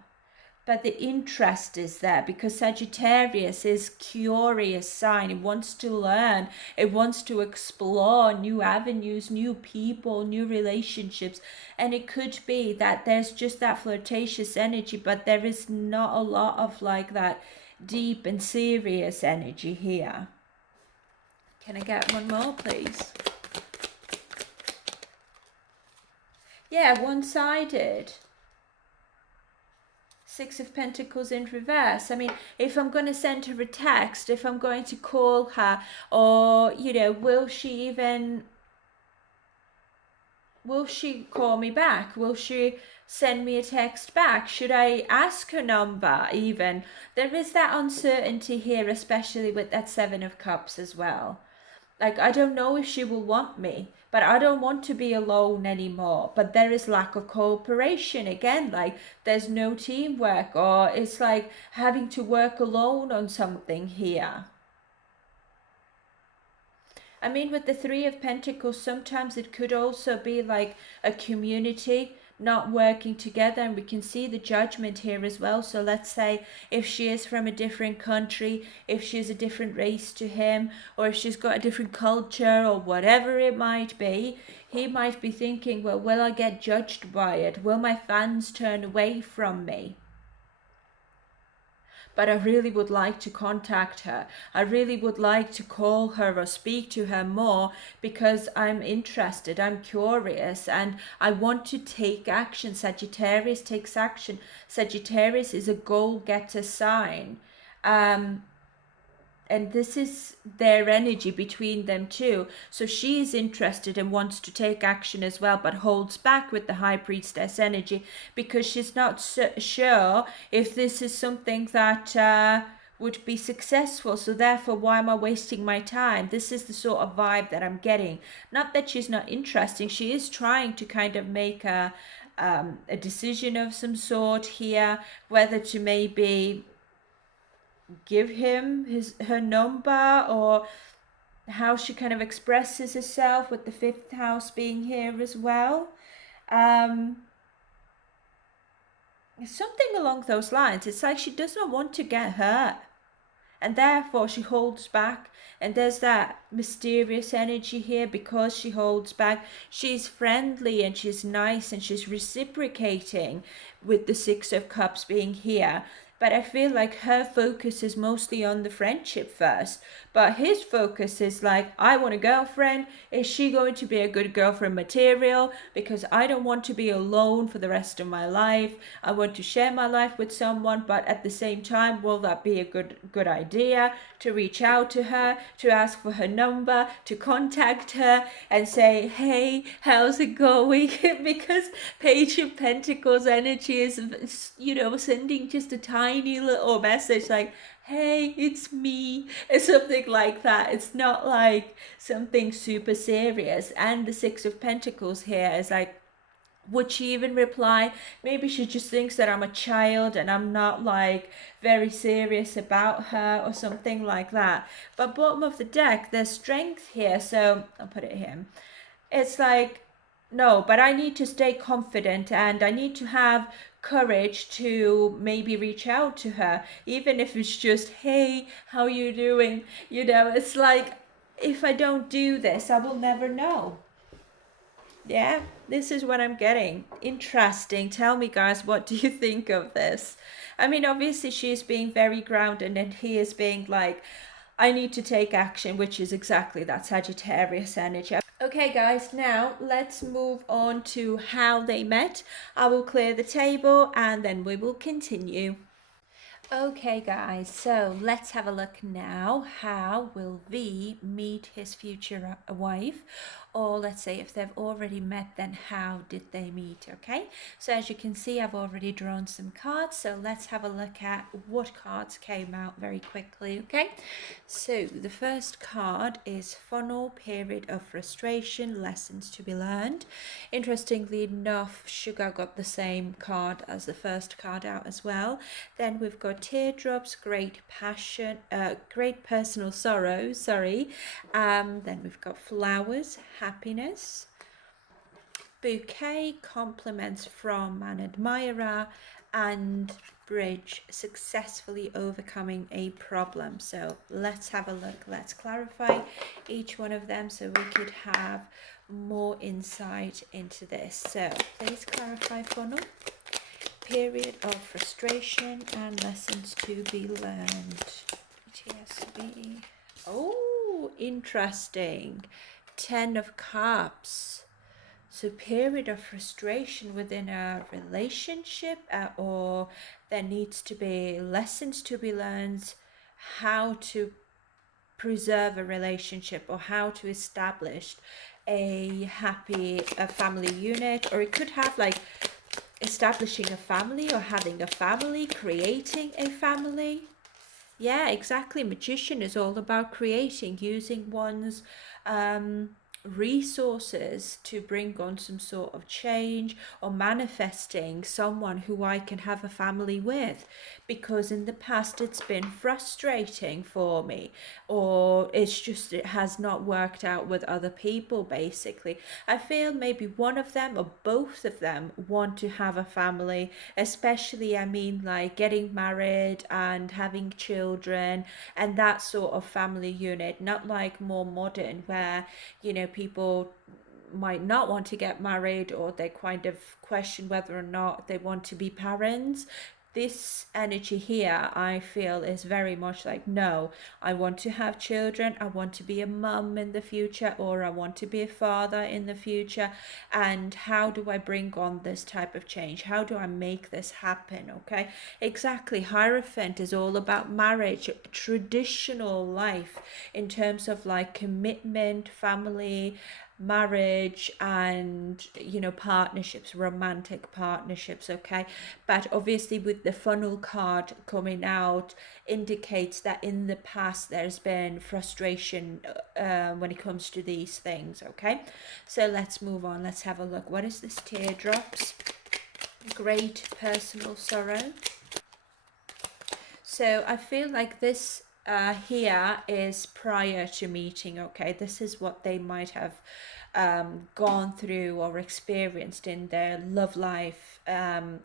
but the interest is there because Sagittarius is curious sign. It wants to learn, it wants to explore new avenues, new people, new relationships. And it could be that there's just that flirtatious energy, but there is not a lot of like that deep and serious energy here. Can I get one more, please? Yeah, one-sided. 6 of Pentacles in reverse. I mean, if I'm going to send her a text, if I'm going to call her, or, you know, will Will she call me back? Will she send me a text back? Should I ask her number even? There is that uncertainty here, especially with that Seven of Cups as well. Like, I don't know if she will want me, but I don't want to be alone anymore. But there is lack of cooperation again, like there's no teamwork, or it's like having to work alone on something here. I mean, with the Three of Pentacles, sometimes it could also be like a community not working together, and we can see the Judgment here as well. So let's say if she is from a different country, if she's a different race to him, or if she's got a different culture, or whatever it might be, he might be thinking, well, will I get judged by it? Will my fans turn away from me? But I really would like to contact her. I really would like to call her or speak to her more, because I'm interested, I'm curious, and I want to take action. Sagittarius takes action. Sagittarius is a goal-getter sign. And this is their energy between them two. So she is interested and wants to take action as well, but holds back with the High Priestess energy, because she's not sure if this is something that would be successful. So therefore, why am I wasting my time? This is the sort of vibe that I'm getting. Not that she's not interested. She is trying to kind of make a decision of some sort here, whether to maybe give him her number, or how she kind of expresses herself, with the fifth house being here as well. Something along those lines. It's like she does not want to get hurt, and therefore she holds back. And there's that mysterious energy here. Because she holds back, she's friendly and she's nice and she's reciprocating, with the Six of Cups being here. But I feel like her focus is mostly on the friendship first. But his focus is like, I want a girlfriend. Is she going to be a good girlfriend material? Because I don't want to be alone for the rest of my life. I want to share my life with someone. But at the same time, will that be a good idea to reach out to her, to ask for her number, to contact her and say, hey, how's it going? Because Page of Pentacles energy is, sending just a tiny little message like, hey, it's me, or something like that. It's not like something super serious. And the Six of Pentacles here is like, would she even reply? Maybe she just thinks that I'm a child and I'm not like very serious about her, or something like that. But bottom of the deck, there's strength here. So I'll put it here. It's like, no, but I need to stay confident, and I need to have courage to maybe reach out to her, even if it's just, hey, how you doing? It's like, if I don't do this, I will never know. Yeah, this is what I'm getting. Interesting. Tell me, guys, what do you think of this? I mean, obviously she's being very grounded, and he is being like, I need to take action, which is exactly that Sagittarius energy. Okay, guys, now let's move on to how they met. I will clear the table and then we will continue. Okay, guys, so let's have a look now. How will V meet his future wife? Or let's say if they've already met, then how did they meet? Okay, so as you can see, I've already drawn some cards. So let's have a look at what cards came out very quickly. Okay, so the first card is Funnel, Period of Frustration, Lessons to be Learned. Interestingly enough, Sugar got the same card as the first card out as well. Then we've got Teardrops, Great Passion, Great Personal Sorrow, then we've got Flowers, Happiness, Bouquet, Compliments from an Admirer, and Bridge, Successfully Overcoming a Problem. So let's have a look. Let's clarify each one of them so we could have more insight into this. So please clarify Funnel, Period of Frustration, and Lessons to be Learned. BTS V. Oh, interesting. 10 of Cups. So period of frustration within a relationship, or there needs to be lessons to be learned, how to preserve a relationship or how to establish a happy family unit, or it could have like establishing a family or having a family, creating a family. Yeah, exactly. Magician is all about creating, using one's resources to bring on some sort of change, or manifesting someone who I can have a family with, because in the past it's been frustrating for me, or it's just it has not worked out with other people. Basically, I feel maybe one of them or both of them want to have a family, especially, I mean, like getting married and having children and that sort of family unit, not like more modern where, you know, people might not want to get married, or they kind of question whether or not they want to be parents. This energy here, I feel, is very much like, no, I want to have children, I want to be a mum in the future, or I want to be a father in the future. And how do I bring on this type of change? How do I make this happen? Okay, exactly. Hierophant is all about marriage, traditional life, in terms of like commitment, family, marriage, and, you know, partnerships, romantic partnerships. Okay, but obviously with the funnel card coming out, indicates that in the past there's been frustration when it comes to these things. Okay, so let's move on. Let's have a look. What is this? Teardrops. Great personal sorrow. So I feel like this here is prior to meeting. Okay, this is what they might have gone through or experienced in their love life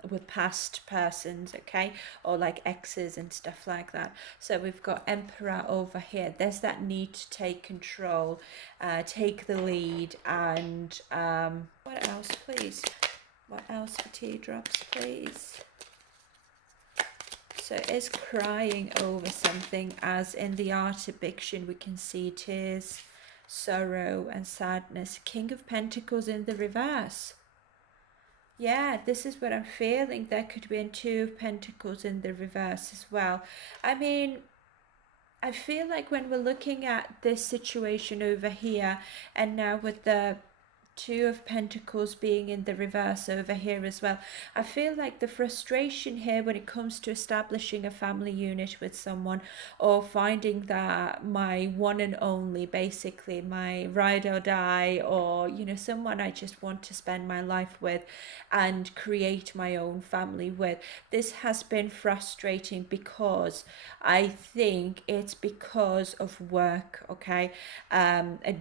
with past persons. Okay, or like exes and stuff like that. So we've got Emperor over here. There's that need to take control, take the lead, and what else, please? What else for teardrops, please? So it is crying over something, as in the artifiction we can see tears, sorrow and sadness. King of Pentacles in the reverse. Yeah, this is what I'm feeling. There could be a Two of Pentacles in the reverse as well. I mean, I feel like when we're looking at this situation over here, and now with the Two of Pentacles being in the reverse over here as well, I feel like the frustration here when it comes to establishing a family unit with someone, or finding that my one and only, basically my ride or die, or, you know, someone I just want to spend my life with and create my own family with. This has been frustrating because I think it's because of work. Okay,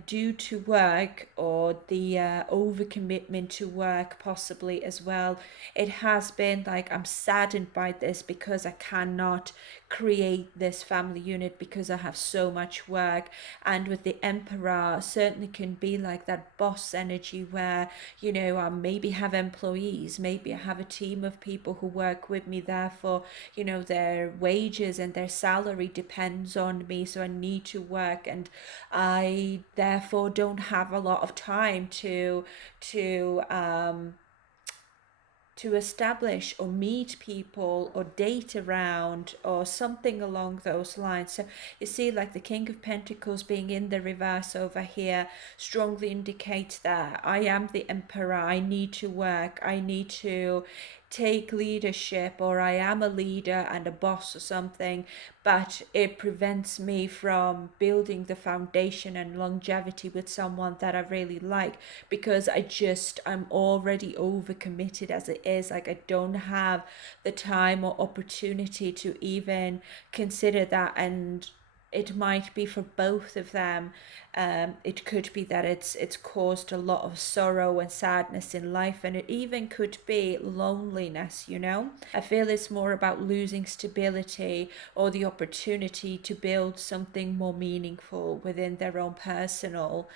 due to work, or the overcommitment to work possibly as well. It has been like, I'm saddened by this because I cannot create this family unit because I have so much work. And with the Emperor, certainly can be like that boss energy where, you know, I maybe have employees, maybe I have a team of people who work with me, therefore, you know, their wages and their salary depends on me, so I need to work, and I therefore don't have a lot of time to to establish or meet people or date around or something along those lines. So you see, like the King of Pentacles being in the reverse over here strongly indicates that I am the Emperor. I need to work. I need to take leadership, or I am a leader and a boss or something, but it prevents me from building the foundation and longevity with someone that I really like, because I'm already overcommitted as it is. Like, I don't have the time or opportunity to even consider that. And it might be for both of them. It could be that it's caused a lot of sorrow and sadness in life, and it even could be loneliness, you know. I feel it's more about losing stability or the opportunity to build something more meaningful within their own personal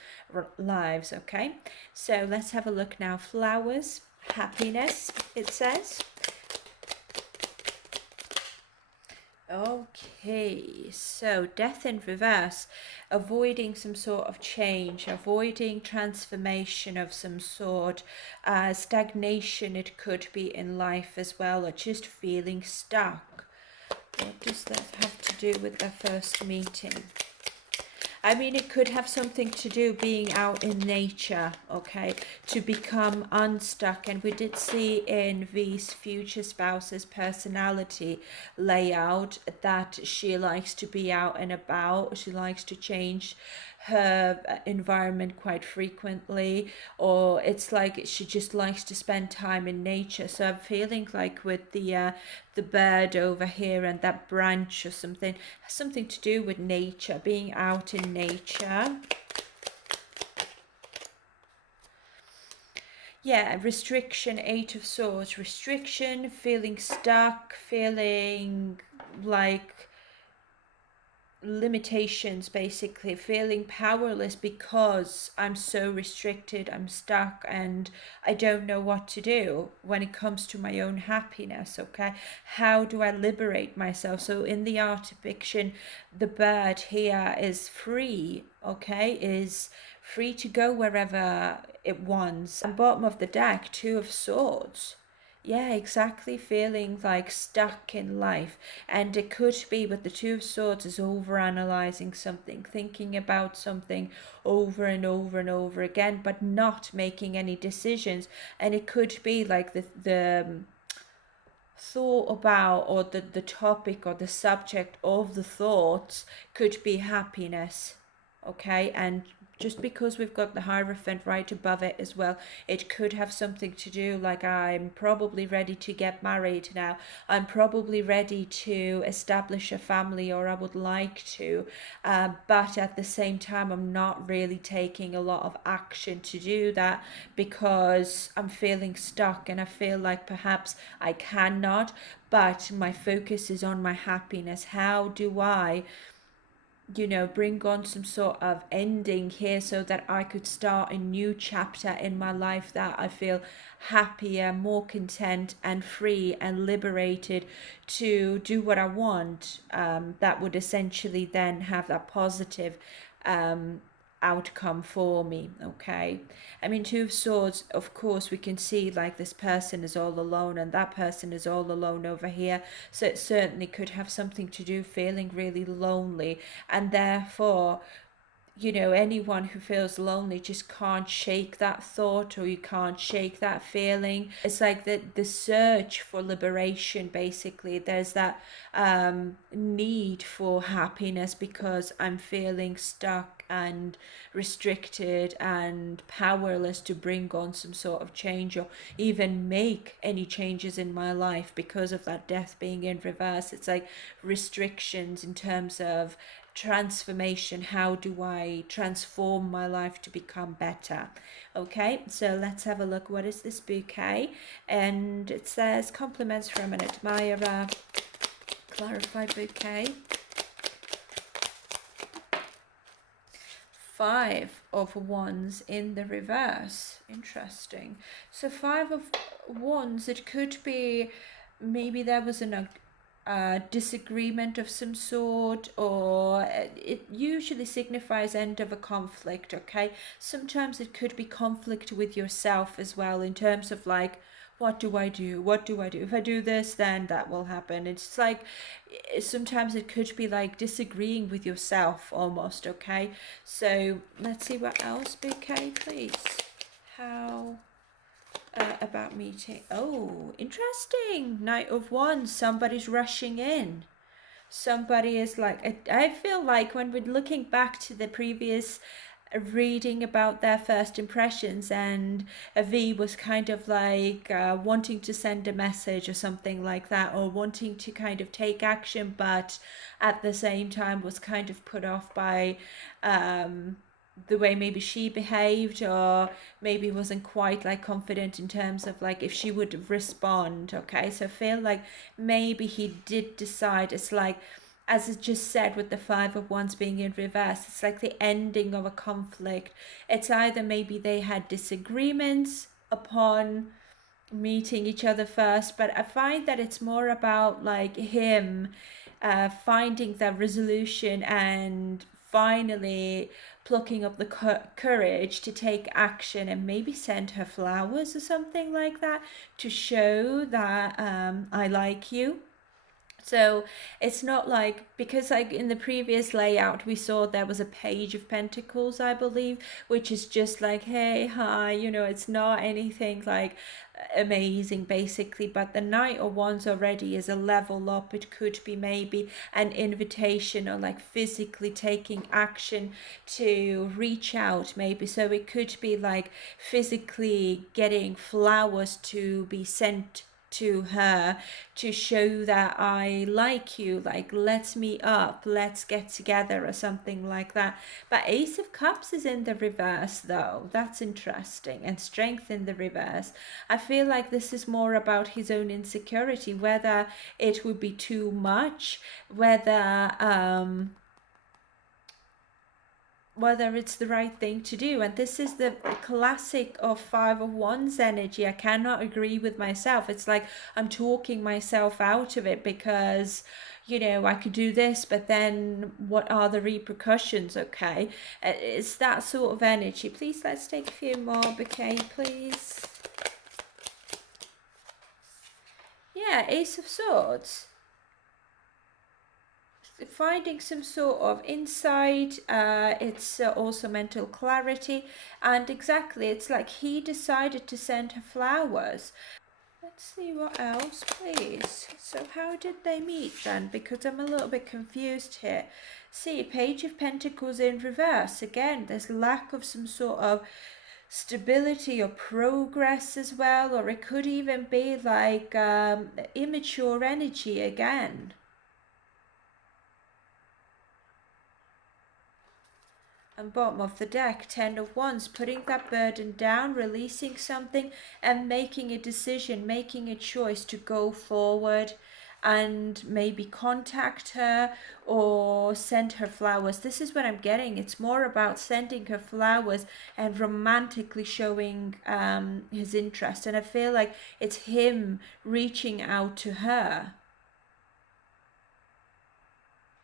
lives. Okay, so let's have a look now. Flowers, happiness, it says. Okay, so death in reverse, avoiding some sort of change, avoiding transformation of some sort, stagnation it could be in life as well, or just feeling stuck. What does that have to do with their first meeting? I mean, it could have something to do being out in nature, okay, to become unstuck. And we did see in V's future spouse's personality layout that she likes to be out and about. She likes to change her environment quite frequently, or it's like she just likes to spend time in nature. So I'm feeling like with the bird over here and that branch or something, has something to do with nature, being out in nature. Yeah, restriction, Eight of Swords, restriction, feeling stuck, feeling like limitations, basically feeling powerless because I'm so restricted, I'm stuck, and I don't know what to do when it comes to my own happiness. Okay, how do I liberate myself? So in the art of fiction, the bird here is free, okay, is free to go wherever it wants. And bottom of the deck, Two of Swords. Yeah, exactly. Feeling like stuck in life. And it could be with the Two of Swords is over analyzing something, thinking about something over and over and over again, but not making any decisions. And it could be like the thought about, or the topic or the subject of the thoughts could be happiness. Okay, and just because we've got the Hierophant right above it as well, it could have something to do like I'm probably ready to get married now. I'm probably ready to establish a family, or I would like to, but at the same time, I'm not really taking a lot of action to do that because I'm feeling stuck and I feel like perhaps I cannot, but my focus is on my happiness. How do I bring on some sort of ending here so that I could start a new chapter in my life that I feel happier, more content and free and liberated to do what I want. That would essentially then have that positive outcome for me. Okay, I mean, Two of Swords, of course we can see like this person is all alone and that person is all alone over here, so it certainly could have something to do feeling really lonely, and therefore anyone who feels lonely just can't shake that thought, or you can't shake that feeling. It's like the search for liberation, basically. There's that need for happiness because I'm feeling stuck and restricted and powerless to bring on some sort of change or even make any changes in my life because of that Death being in reverse. It's like restrictions in terms of transformation. How do I transform my life to become better? Okay, so let's have a look. What is this bouquet? And it says compliments from an admirer. Clarify bouquet. Five of Wands in the reverse. Interesting. So Five of Wands, it could be maybe there was a disagreement of some sort, or it usually signifies end of a conflict. Okay, sometimes it could be conflict with yourself as well, in terms of like, what do I do? What do I do? If I do this, then that will happen. It's like sometimes it could be like disagreeing with yourself almost. Okay, so let's see what else. Bouquet, please. How about meeting? Oh, interesting. Knight of Wands. Somebody's rushing in. Somebody is like, I feel like when we're looking back to the previous reading about their first impressions, and V was kind of like wanting to send a message or something like that, or wanting to kind of take action, but at the same time was kind of put off by the way maybe she behaved, or maybe wasn't quite like confident in terms of like if she would respond. Okay, so I feel like maybe he did decide. It's like, as it just said with the Five of Wands being in reverse, it's like the ending of a conflict. It's either maybe they had disagreements upon meeting each other first, but I find that it's more about like him finding that resolution and finally plucking up the courage to take action and maybe send her flowers or something like that to show that I like you. So it's not like, because like in the previous layout we saw there was a page of pentacles, I believe, which is just like, hey, hi, you know, it's not anything like amazing basically. But the Knight of Wands already is a level up. It could be maybe an invitation, or like physically taking action to reach out maybe. So it could be like physically getting flowers to be sent to her to show that I like you, like let's meet up, let's get together, or something like that. But Ace of Cups is in the reverse though. That's interesting. And Strength in the reverse. I feel like this is more about his own insecurity, whether it would be too much, whether it's the right thing to do. And this is the classic of Five of Wands energy. I cannot agree with myself. It's like I'm talking myself out of it, because you know, I could do this, but then what are the repercussions? Okay, it's that sort of energy. Please, let's take a few more, bouquet, please. Yeah, Ace of Swords. Finding some sort of insight. It's also mental clarity, and exactly, it's like he decided to send her flowers. Let's see what else, please. So how did they meet then? Because I'm a little bit confused here. See, Page of Pentacles in reverse. Again, there's lack of some sort of stability or progress as well, or it could even be like immature energy again. And bottom of the deck, Ten of Wands, putting that burden down, releasing something and making a decision, making a choice to go forward and maybe contact her or send her flowers. This is what I'm getting. It's more about sending her flowers and romantically showing his interest. And I feel like it's him reaching out to her.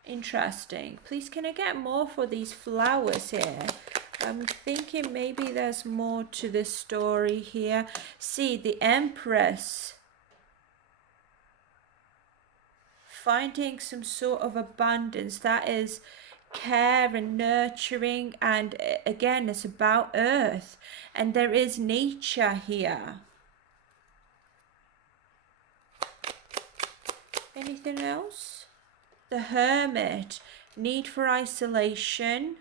Interesting. Please, can I get more for these flowers here? I'm thinking maybe there's more to this story here. See, the Empress. Finding some sort of abundance. That is care and nurturing. And again, it's about earth. And there is nature here. Anything else? The Hermit, need for isolation,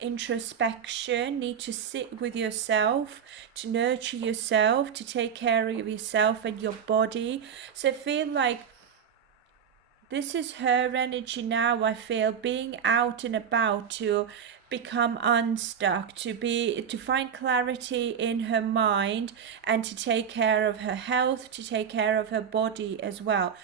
introspection, need to sit with yourself, to nurture yourself, to take care of yourself and your body. So I feel like this is her energy now. I feel being out and about to become unstuck, to find clarity in her mind, and to take care of her health, to take care of her body as well.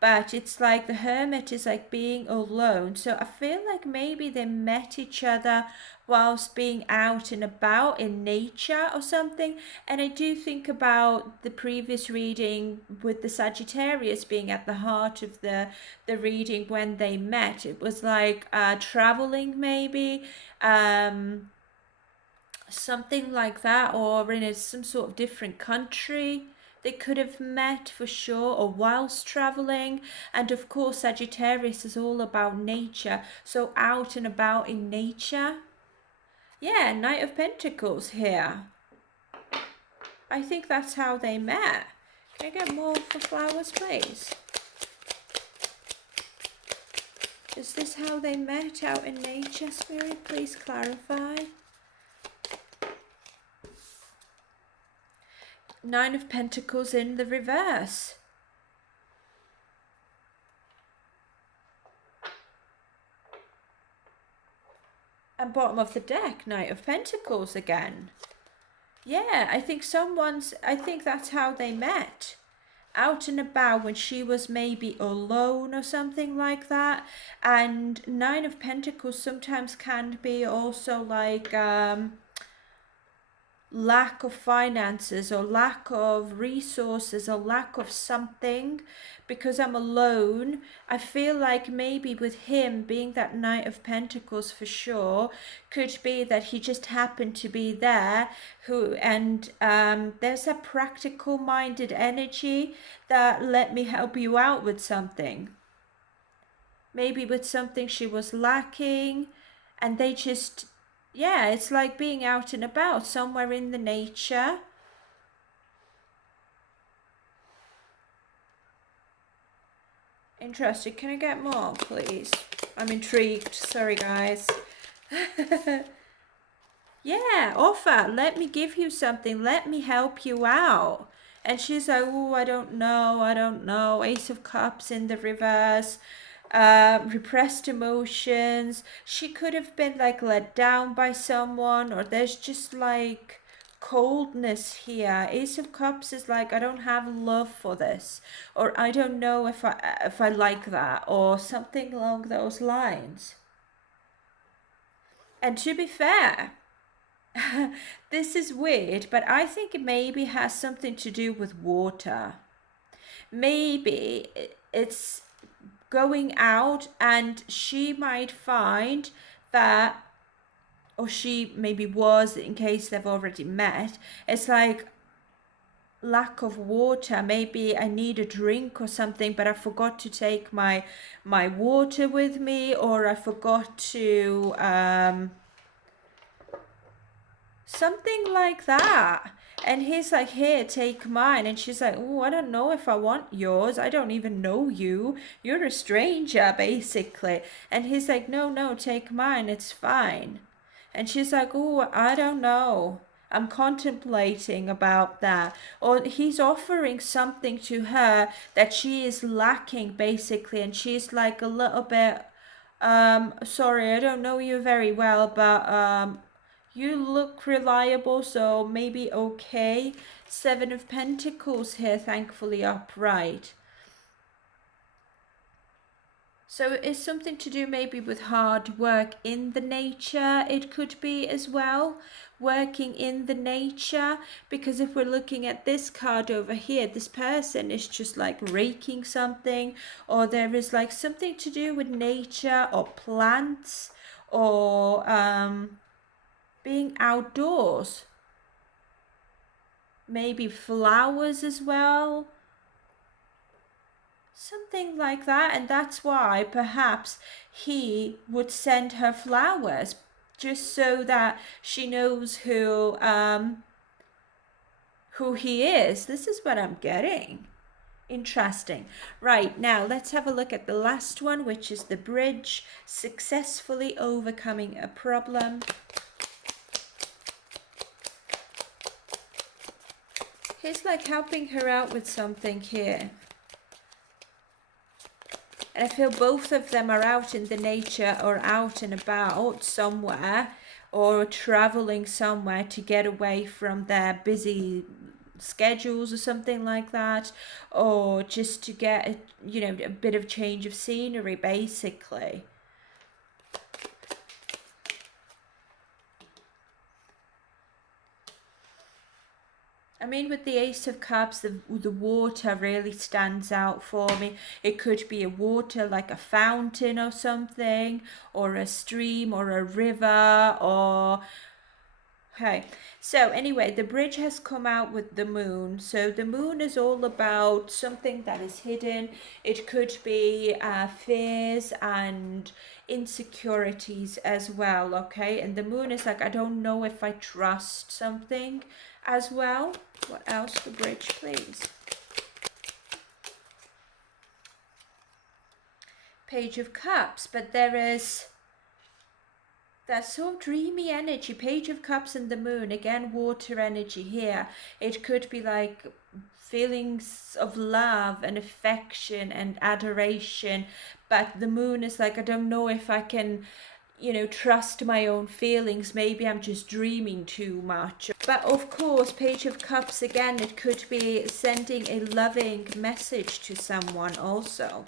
But it's like the Hermit is like being alone. So I feel like maybe they met each other whilst being out and about in nature or something. And I do think about the previous reading with the Sagittarius being at the heart of the reading when they met. It was like traveling maybe, something like that, or in some sort of different country. They could have met for sure, or whilst traveling. And of course, Sagittarius is all about nature, so out and about in nature. Yeah, Knight of Pentacles here. I think that's how they met. Can I get more for flowers, please? Is this how they met, out in nature, Spirit? Please clarify. Nine of Pentacles in the reverse. And bottom of the deck, Knight of Pentacles again. Yeah, I think that's how they met. Out and about when she was maybe alone or something like that. And Nine of Pentacles sometimes can be also like lack of finances or lack of resources or lack of something. Because I'm alone, I feel like maybe with him being that Knight of Pentacles for sure, could be that he just happened to be there, and there's a practical minded energy that let me help you out with something. maybe with something she was lacking, and they just, yeah, it's like being out and about somewhere in the nature. Interesting. Can I get more, please? I'm intrigued. Sorry, guys. Yeah, offer. Let me give you something. Let me help you out. And she's like, oh, I don't know. I don't know. Ace of Cups in the reverse. Repressed emotions. She could have been like let down by someone, or there's just like coldness here. Ace of Cups is like, I don't have love for this, or I don't know if I like that, or something along those lines. And to be fair, this is weird, but I think it maybe has something to do with water. Maybe it's going out, and she might find that, or she maybe was, in case they've already met, it's like lack of water. Maybe I need a drink or something, but I forgot to take my water with me, or I forgot to something like that. And he's like, here, take mine. And she's like, oh, I don't know if I want yours. I don't even know you. You're a stranger, basically. And he's like, no, no, take mine. It's fine. And she's like, oh, I don't know. I'm contemplating about that. Or he's offering something to her that she is lacking, basically. And she's like a little bit, sorry, I don't know you very well, but you look reliable, so maybe okay. Seven of Pentacles here, thankfully upright. So it's something to do maybe with hard work in the nature. It could be as well, working in the nature, because if we're looking at this card over here, this person is just like raking something, or there is like something to do with nature or plants, or being outdoors. Maybe flowers as well. Something like that, and that's why perhaps he would send her flowers, just so that she knows who he is. This is what I'm getting. Interesting. Right, now let's have a look at the last one, which is the bridge, successfully overcoming a problem. He's like helping her out with something here. And I feel both of them are out in the nature, or out and about somewhere, or traveling somewhere to get away from their busy schedules or something like that, or just to get, you know, a bit of change of scenery, basically. I mean, with the Ace of Cups, the water really stands out for me. It could be a water like a fountain or something, or a stream, or a river, or... Okay, so anyway, the bridge has come out with the moon. So the moon is all about something that is hidden. It could be fears and insecurities as well, okay? And the moon is like, I don't know if I trust something as well. What else? The bridge, please. Page of Cups, but there is that sort of dreamy energy. Page of Cups and the moon, again, water energy here. It could be like feelings of love and affection and adoration, but the moon is like, I don't know if I can, you know, trust my own feelings. Maybe I'm just dreaming too much. But of course, Page of Cups, again, it could be sending a loving message to someone also.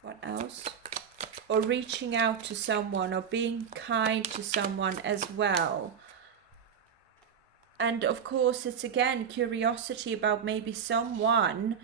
What else? Or reaching out to someone, or being kind to someone as well. And of course, it's again curiosity about maybe someone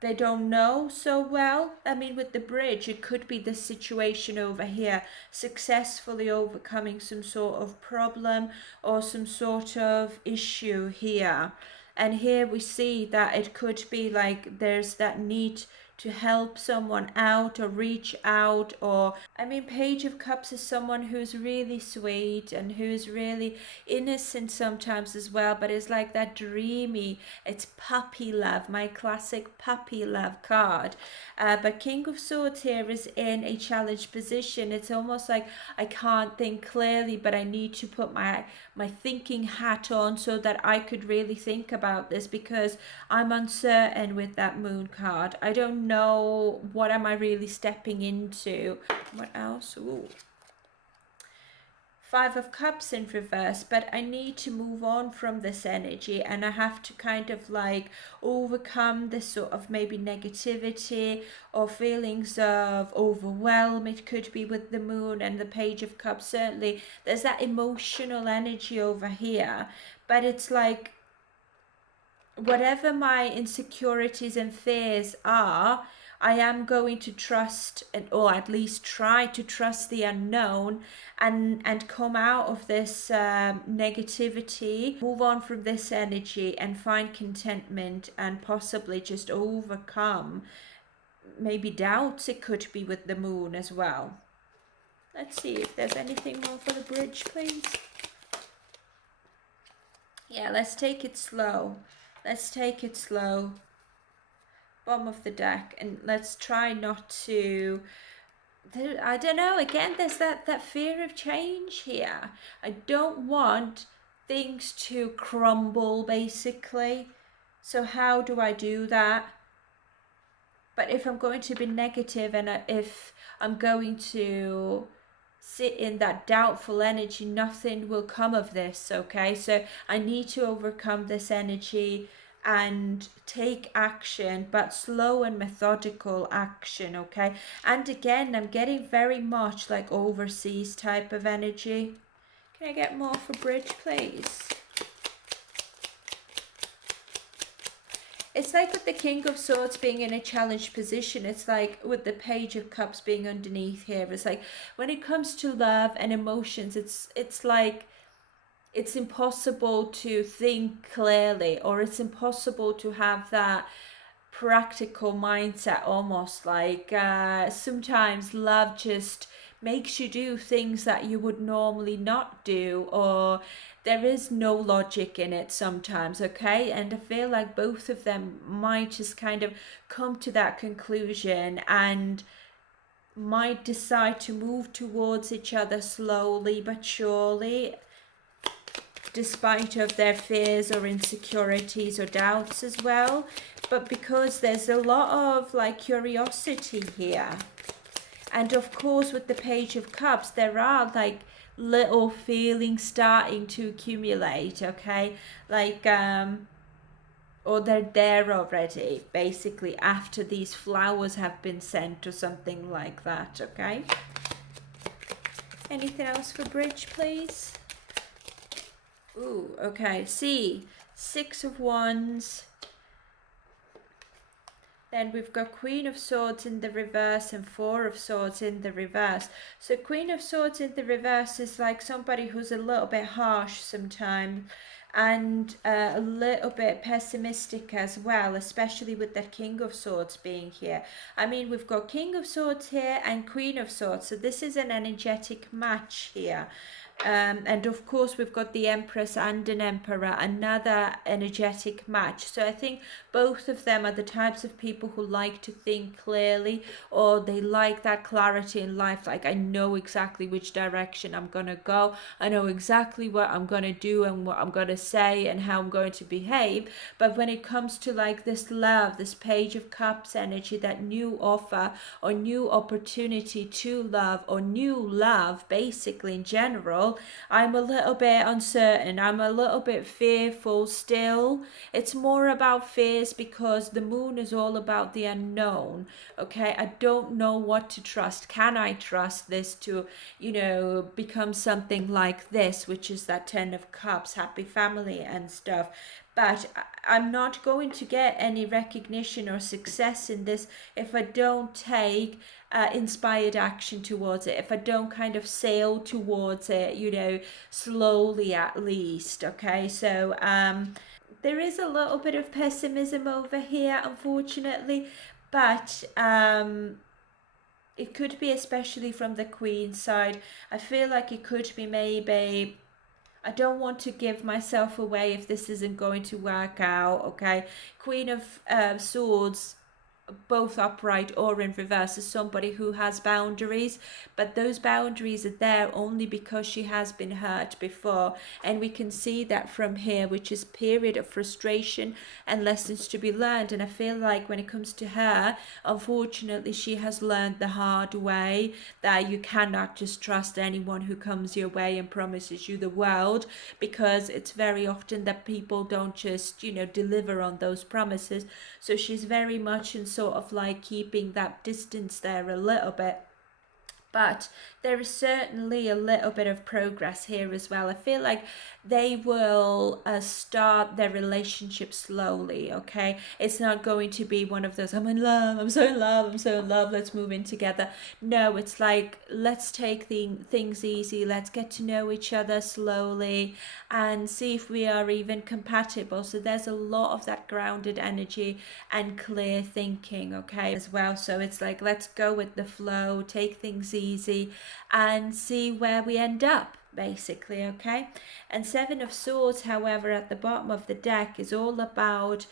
they don't know so well. I mean, with the bridge, it could be this situation over here, successfully overcoming some sort of problem or some sort of issue here. And here we see that it could be like there's that need to help someone out or reach out. Or I mean, Page of Cups is someone who's really sweet and who's really innocent sometimes as well, but it's like that dreamy, it's puppy love, my classic puppy love card. But King of Swords here is in a challenged position. It's almost like I can't think clearly, but I need to put my thinking hat on so that I could really think about this, because I'm uncertain with that moon card. I don't know what am I really stepping into. What else? Ooh. Five of Cups in reverse, but I need to move on from this energy, and I have to kind of like overcome this sort of maybe negativity or feelings of overwhelm. It could be with the moon and the Page of Cups. Certainly there's that emotional energy over here, but it's like whatever my insecurities and fears are, I am going to trust, or at least try to trust the unknown, and come out of this negativity, move on from this energy and find contentment, and possibly just overcome maybe doubts. It could be with the moon as well. Let's see if there's anything more for the bridge, please. Yeah, let's take it slow. Let's take it slow. Bottom of the deck, and let's try not to, I don't know, again there's that fear of change here. I don't want things to crumble basically. So how do I do that? But if I'm going to be negative, and if I'm going to sit in that doubtful energy, nothing will come of this. Okay, so I need to overcome this energy and take action, but slow and methodical action. Okay, and again I'm getting very much like overseas type of energy. Can I get more for bridge, please? It's like with the King of Swords being in a challenged position, it's like with the Page of Cups being underneath here, it's like when it comes to love and emotions, it's like it's impossible to think clearly, or it's impossible to have that practical mindset. Almost like sometimes love just makes you do things that you would normally not do, or there is no logic in it sometimes. Okay, and I feel like both of them might just kind of come to that conclusion and might decide to move towards each other slowly but surely, despite of their fears or insecurities or doubts as well. But because there's a lot of like curiosity here, and of course with the Page of Cups there are like little feelings starting to accumulate. Okay, like or they're there already basically after these flowers have been sent or something like that. Okay, anything else for bridge, please? Ooh, okay, see, Six of Wands. Then we've got Queen of Swords in the reverse and Four of Swords in the reverse. So Queen of Swords in the reverse is like somebody who's a little bit harsh sometimes, and a little bit pessimistic as well, especially with the King of Swords being here. I mean, we've got King of Swords here and Queen of Swords, so this is an energetic match here. And of course we've got the Empress and an Emperor, another energetic match. So I think both of them are the types of people who like to think clearly, or they like that clarity in life. Like, I know exactly which direction I'm gonna go, I know exactly what I'm gonna do and what I'm gonna say and how I'm going to behave. But when it comes to like this love, this Page of Cups energy, that new offer or new opportunity to love, or new love basically in general, I'm a little bit uncertain. I'm a little bit fearful still. It's more about fears because the moon is all about the unknown. Okay, I don't know what to trust. Can I trust this to, you know, become something like this, which is that Ten of Cups, happy family and stuff. But I'm not going to get any recognition or success in this if I don't take inspired action towards it, if I don't kind of sail towards it, you know, slowly at least. Okay, so there is a little bit of pessimism over here, unfortunately. but it could be, especially from the Queen's side, I feel like it could be maybe, I don't want to give myself away if this isn't going to work out, okay? Queen of Swords, both upright or in reverse, is somebody who has boundaries, but those boundaries are there only because she has been hurt before, and we can see that from here, which is period of frustration and lessons to be learned. And I feel like when it comes to her, unfortunately, she has learned the hard way that you cannot just trust anyone who comes your way and promises you the world, because it's very often that people don't just, you know, deliver on those promises. So she's very much in sort of like keeping that distance there a little bit. But there is certainly a little bit of progress here as well. I feel like they will start their relationship slowly, okay? It's not going to be one of those, I'm in love, I'm so in love, I'm so in love, let's move in together. No, it's like, let's take things easy, let's get to know each other slowly and see if we are even compatible. So there's a lot of that grounded energy and clear thinking, okay, as well. So it's like, let's go with the flow, take things easy and see where we end up, basically, okay? And Seven of Swords, however, at the bottom of the deck is all about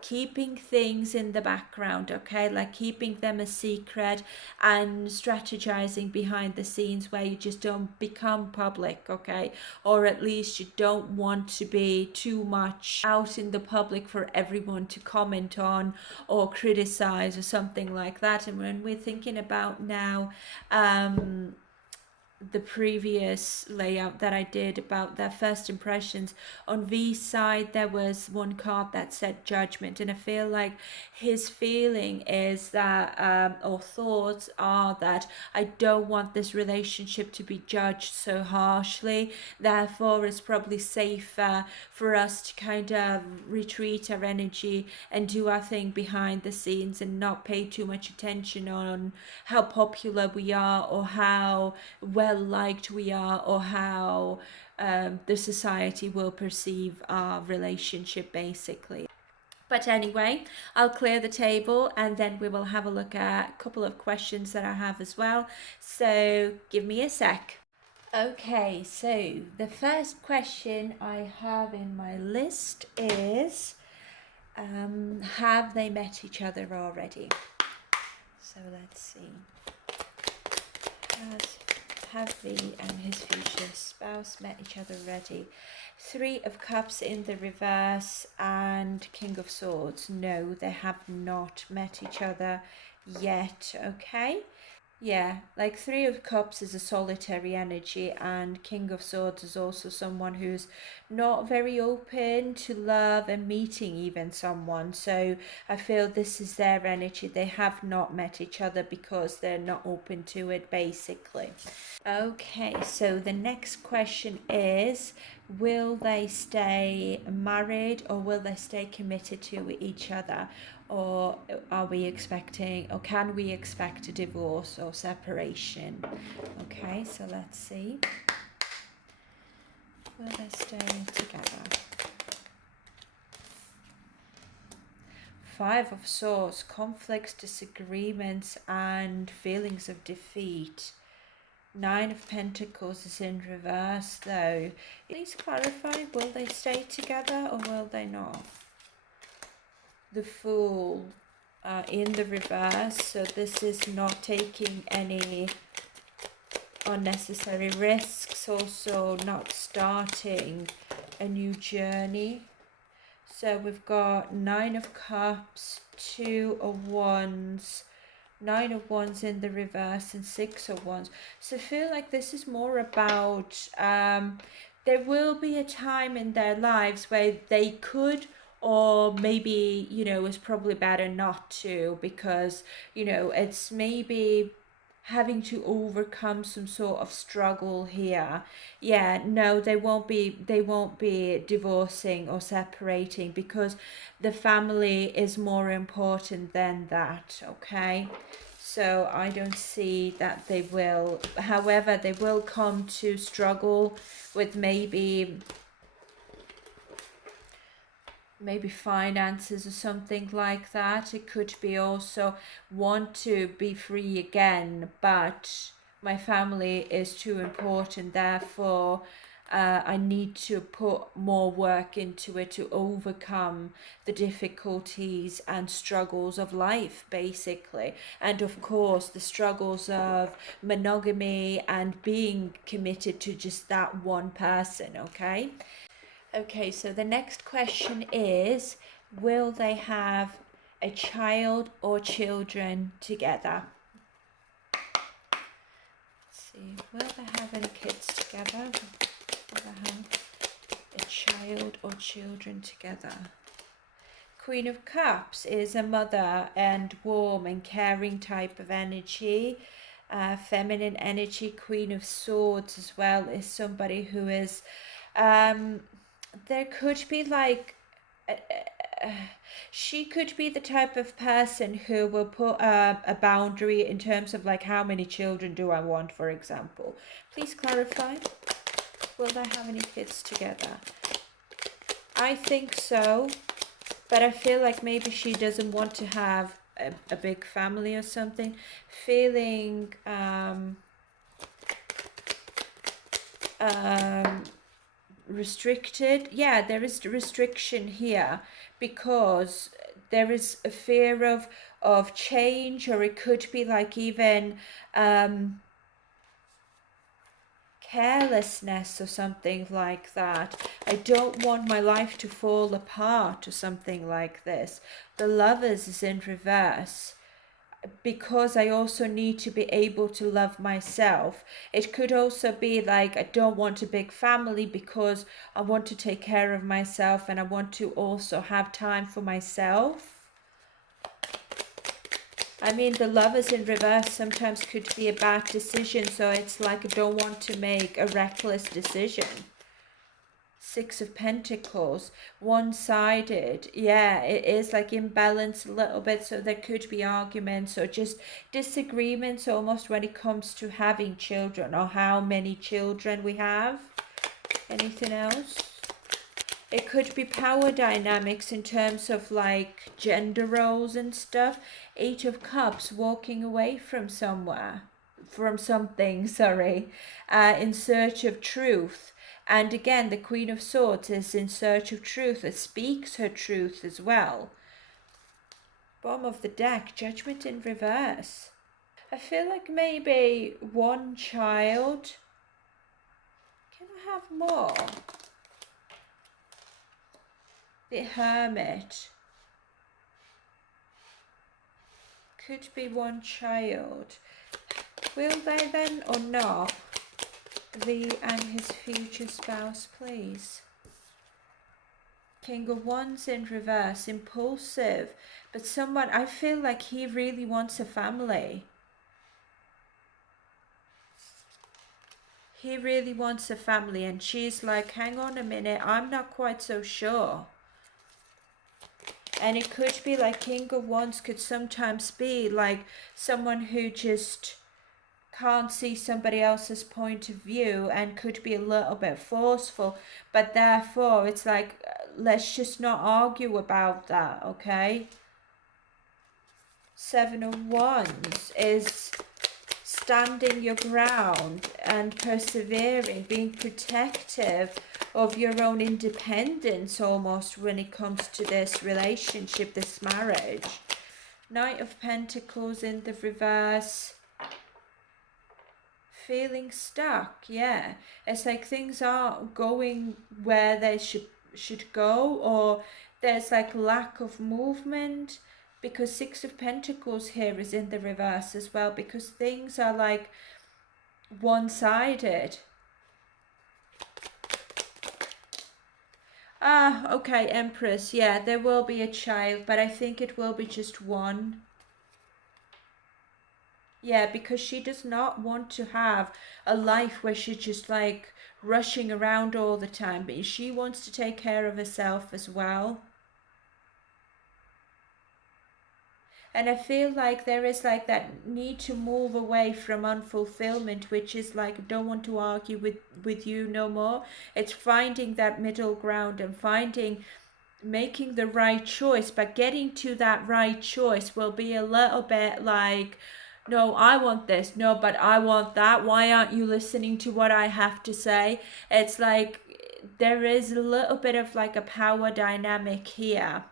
keeping things in the background, okay, like keeping them a secret and strategizing behind the scenes where you just don't become public, okay, or at least you don't want to be too much out in the public for everyone to comment on or criticize or something like that. And when we're thinking about now the previous layout that I did about their first impressions, on V's side there was one card that said judgment, and I feel like his feeling is that or thoughts are that I don't want this relationship to be judged so harshly, therefore it's probably safer for us to kind of retreat our energy and do our thing behind the scenes and not pay too much attention on how popular we are or how well liked we are or how the society will perceive our relationship, basically. But anyway, I'll clear the table and then we will have a look at a couple of questions that I have as well. So give me a sec. Okay, so the first question I have in my list is, have they met each other already? So let's see. Have V and his future spouse met each other already? Three of Cups in the reverse and King of Swords. No, they have not met each other yet, okay? Yeah, like Three of Cups is a solitary energy, and King of Swords is also someone who's not very open to love and meeting even someone. So I feel this is their energy. They have not met each other because they're not open to it, basically. Okay, so the next question is, will they stay married or will they stay committed to each other? Or are we expecting, or can we expect a divorce or separation? Okay, so let's see. Will they stay together? Five of Swords, conflicts, disagreements, and feelings of defeat. Nine of Pentacles is in reverse though. Please clarify, will they stay together or will they not? The Fool in the reverse, so this is not taking any unnecessary risks, also not starting a new journey. So we've got Nine of Cups, Two of Wands, Nine of Wands in the reverse, and Six of Wands. So I feel like this is more about there will be a time in their lives where they could, or maybe, you know, it's probably better not to, because, you know, it's maybe having to overcome some sort of struggle here. Yeah, no, they won't be divorcing or separating, because the family is more important than that, okay? So I don't see that they will. However, they will come to struggle with maybe maybe finances or something like that. It could be also want to be free again, but my family is too important, therefore I need to put more work into it to overcome the difficulties and struggles of life, basically. And of course, the struggles of monogamy and being committed to just that one person, okay? Okay, so the next question is, will they have a child or children together? Let's see, will they have any kids together? Will they have a child or children together? Queen of Cups is a mother and warm and caring type of energy. Feminine energy. Queen of Swords as well is somebody who is, there could be like, she could be the type of person who will put a boundary in terms of like how many children do I want, for example. Please clarify. Will they have any kids together? I think so, but I feel like maybe she doesn't want to have a big family or something. Feeling restricted. Yeah, there is restriction here because there is a fear of change, or it could be like even carelessness or something like that. I don't want my life to fall apart or something like this. The Lovers is in reverse because I also need to be able to love myself. It could also be like I don't want a big family because I want to take care of myself and I want to also have time for myself. I mean, the Lovers in reverse sometimes could be a bad decision, so it's like I don't want to make a reckless decision. Six of Pentacles, one-sided. Yeah, it is like imbalanced a little bit, so there could be arguments or just disagreements almost when it comes to having children or how many children we have. Anything else? It could be power dynamics in terms of like gender roles and stuff. Eight of Cups, walking away from somewhere, from something, sorry, in search of truth. And again, the Queen of Swords is in search of truth. It speaks her truth as well. Bottom of the deck, Judgment in reverse. I feel like maybe one child. Can I have more? The Hermit. Could be one child. Will they then or not? The and his future spouse, please. King of Wands in reverse, impulsive. But someone, I feel like he really wants a family. He really wants a family, and she's like, hang on a minute, I'm not quite so sure. And it could be like King of Wands could sometimes be like someone who just can't see somebody else's point of view and could be a little bit forceful, but therefore it's like, let's just not argue about that, okay? Seven of Wands is standing your ground and persevering, being protective of your own independence almost when it comes to this relationship, this marriage. Knight of Pentacles in the reverse. Feeling stuck, yeah. It's like things aren't going where they should go, or there's like lack of movement, because Six of Pentacles here is in the reverse as well, because things are like one-sided. Ah, okay, Empress, yeah, there will be a child, but I think it will be just one. Yeah, because she does not want to have a life where she's just like rushing around all the time, but she wants to take care of herself as well. And I feel like there is like that need to move away from unfulfillment, which is like, don't want to argue with you no more. It's finding that middle ground and finding making the right choice, but getting to that right choice will be a little bit like, no, I want this, no, but I want that, why aren't you listening to what I have to say? It's like there is a little bit of like a power dynamic here.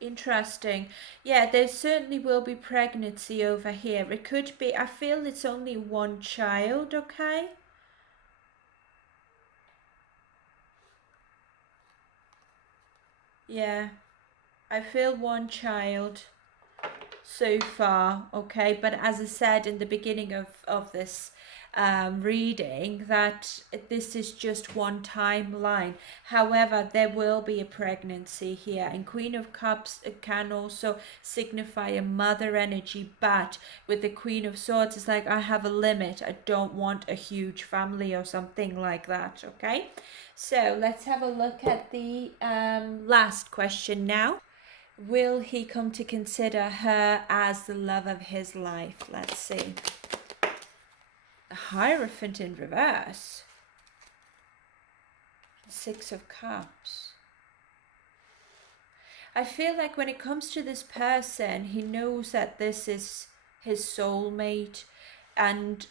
Interesting. Yeah, there certainly will be pregnancy over here. It could be, I feel it's only one child, okay? Yeah, I feel one child so far, okay? But as I said in the beginning of this reading, that this is just one timeline. However, there will be a pregnancy here, and Queen of Cups can also signify a mother energy, but with the Queen of Swords, it's like, I have a limit. I don't want a huge family or something like that, okay? So let's have a look at the last question now. Will he come to consider her as the love of his life? Let's see. The Hierophant in reverse. Six of Cups. I feel like when it comes to this person, he knows that this is his soulmate, and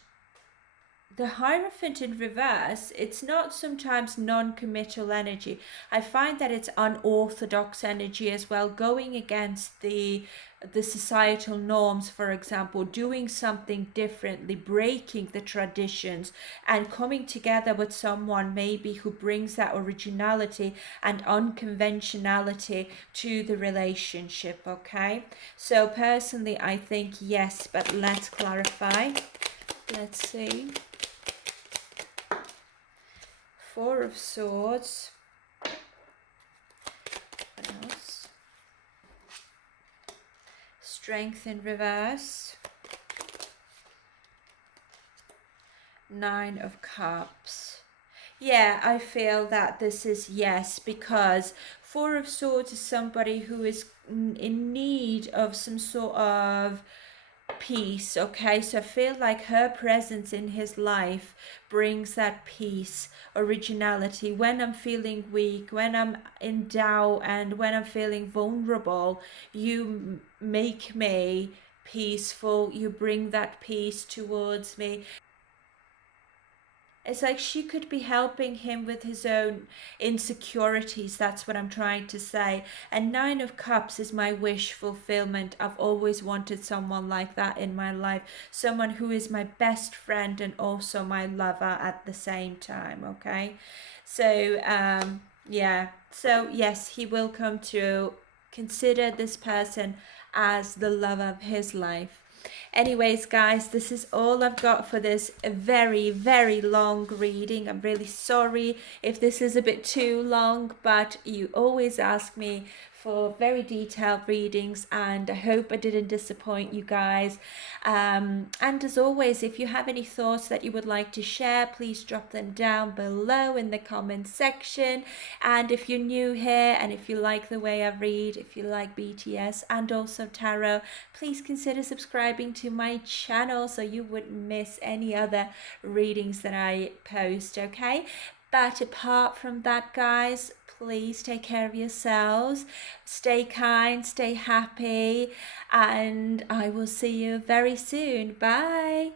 the Hierophant in reverse, it's not sometimes non-committal energy. I find that it's unorthodox energy as well, going against the societal norms, for example, doing something differently, breaking the traditions, and coming together with someone maybe who brings that originality and unconventionality to the relationship, okay? So personally, I think yes, but let's clarify. Let's see. Four of Swords. What else? Strength in reverse. Nine of Cups. Yeah, I feel that this is yes, because Four of Swords is somebody who is in need of some sort of peace, okay? So I feel like her presence in his life brings that peace, originality. When I'm feeling weak, when I'm in doubt, and when I'm feeling vulnerable, you make me peaceful. You bring that peace towards me. It's like she could be helping him with his own insecurities. That's what I'm trying to say. And Nine of Cups is my wish fulfillment. I've always wanted someone like that in my life. Someone who is my best friend and also my lover at the same time, okay? So, yeah. So, yes, he will come to consider this person as the love of his life. Anyways, guys, this is all I've got for this very, very long reading. I'm really sorry if this is a bit too long, but you always ask me for very detailed readings, and I hope I didn't disappoint you guys. And as always, if you have any thoughts that you would like to share, please drop them down below in the comment section. And if you're new here and if you like the way I read, if you like BTS and also tarot, please consider subscribing to my channel so you wouldn't miss any other readings that I post, okay? But apart from that, guys, please take care of yourselves, stay kind, stay happy, and I will see you very soon. Bye.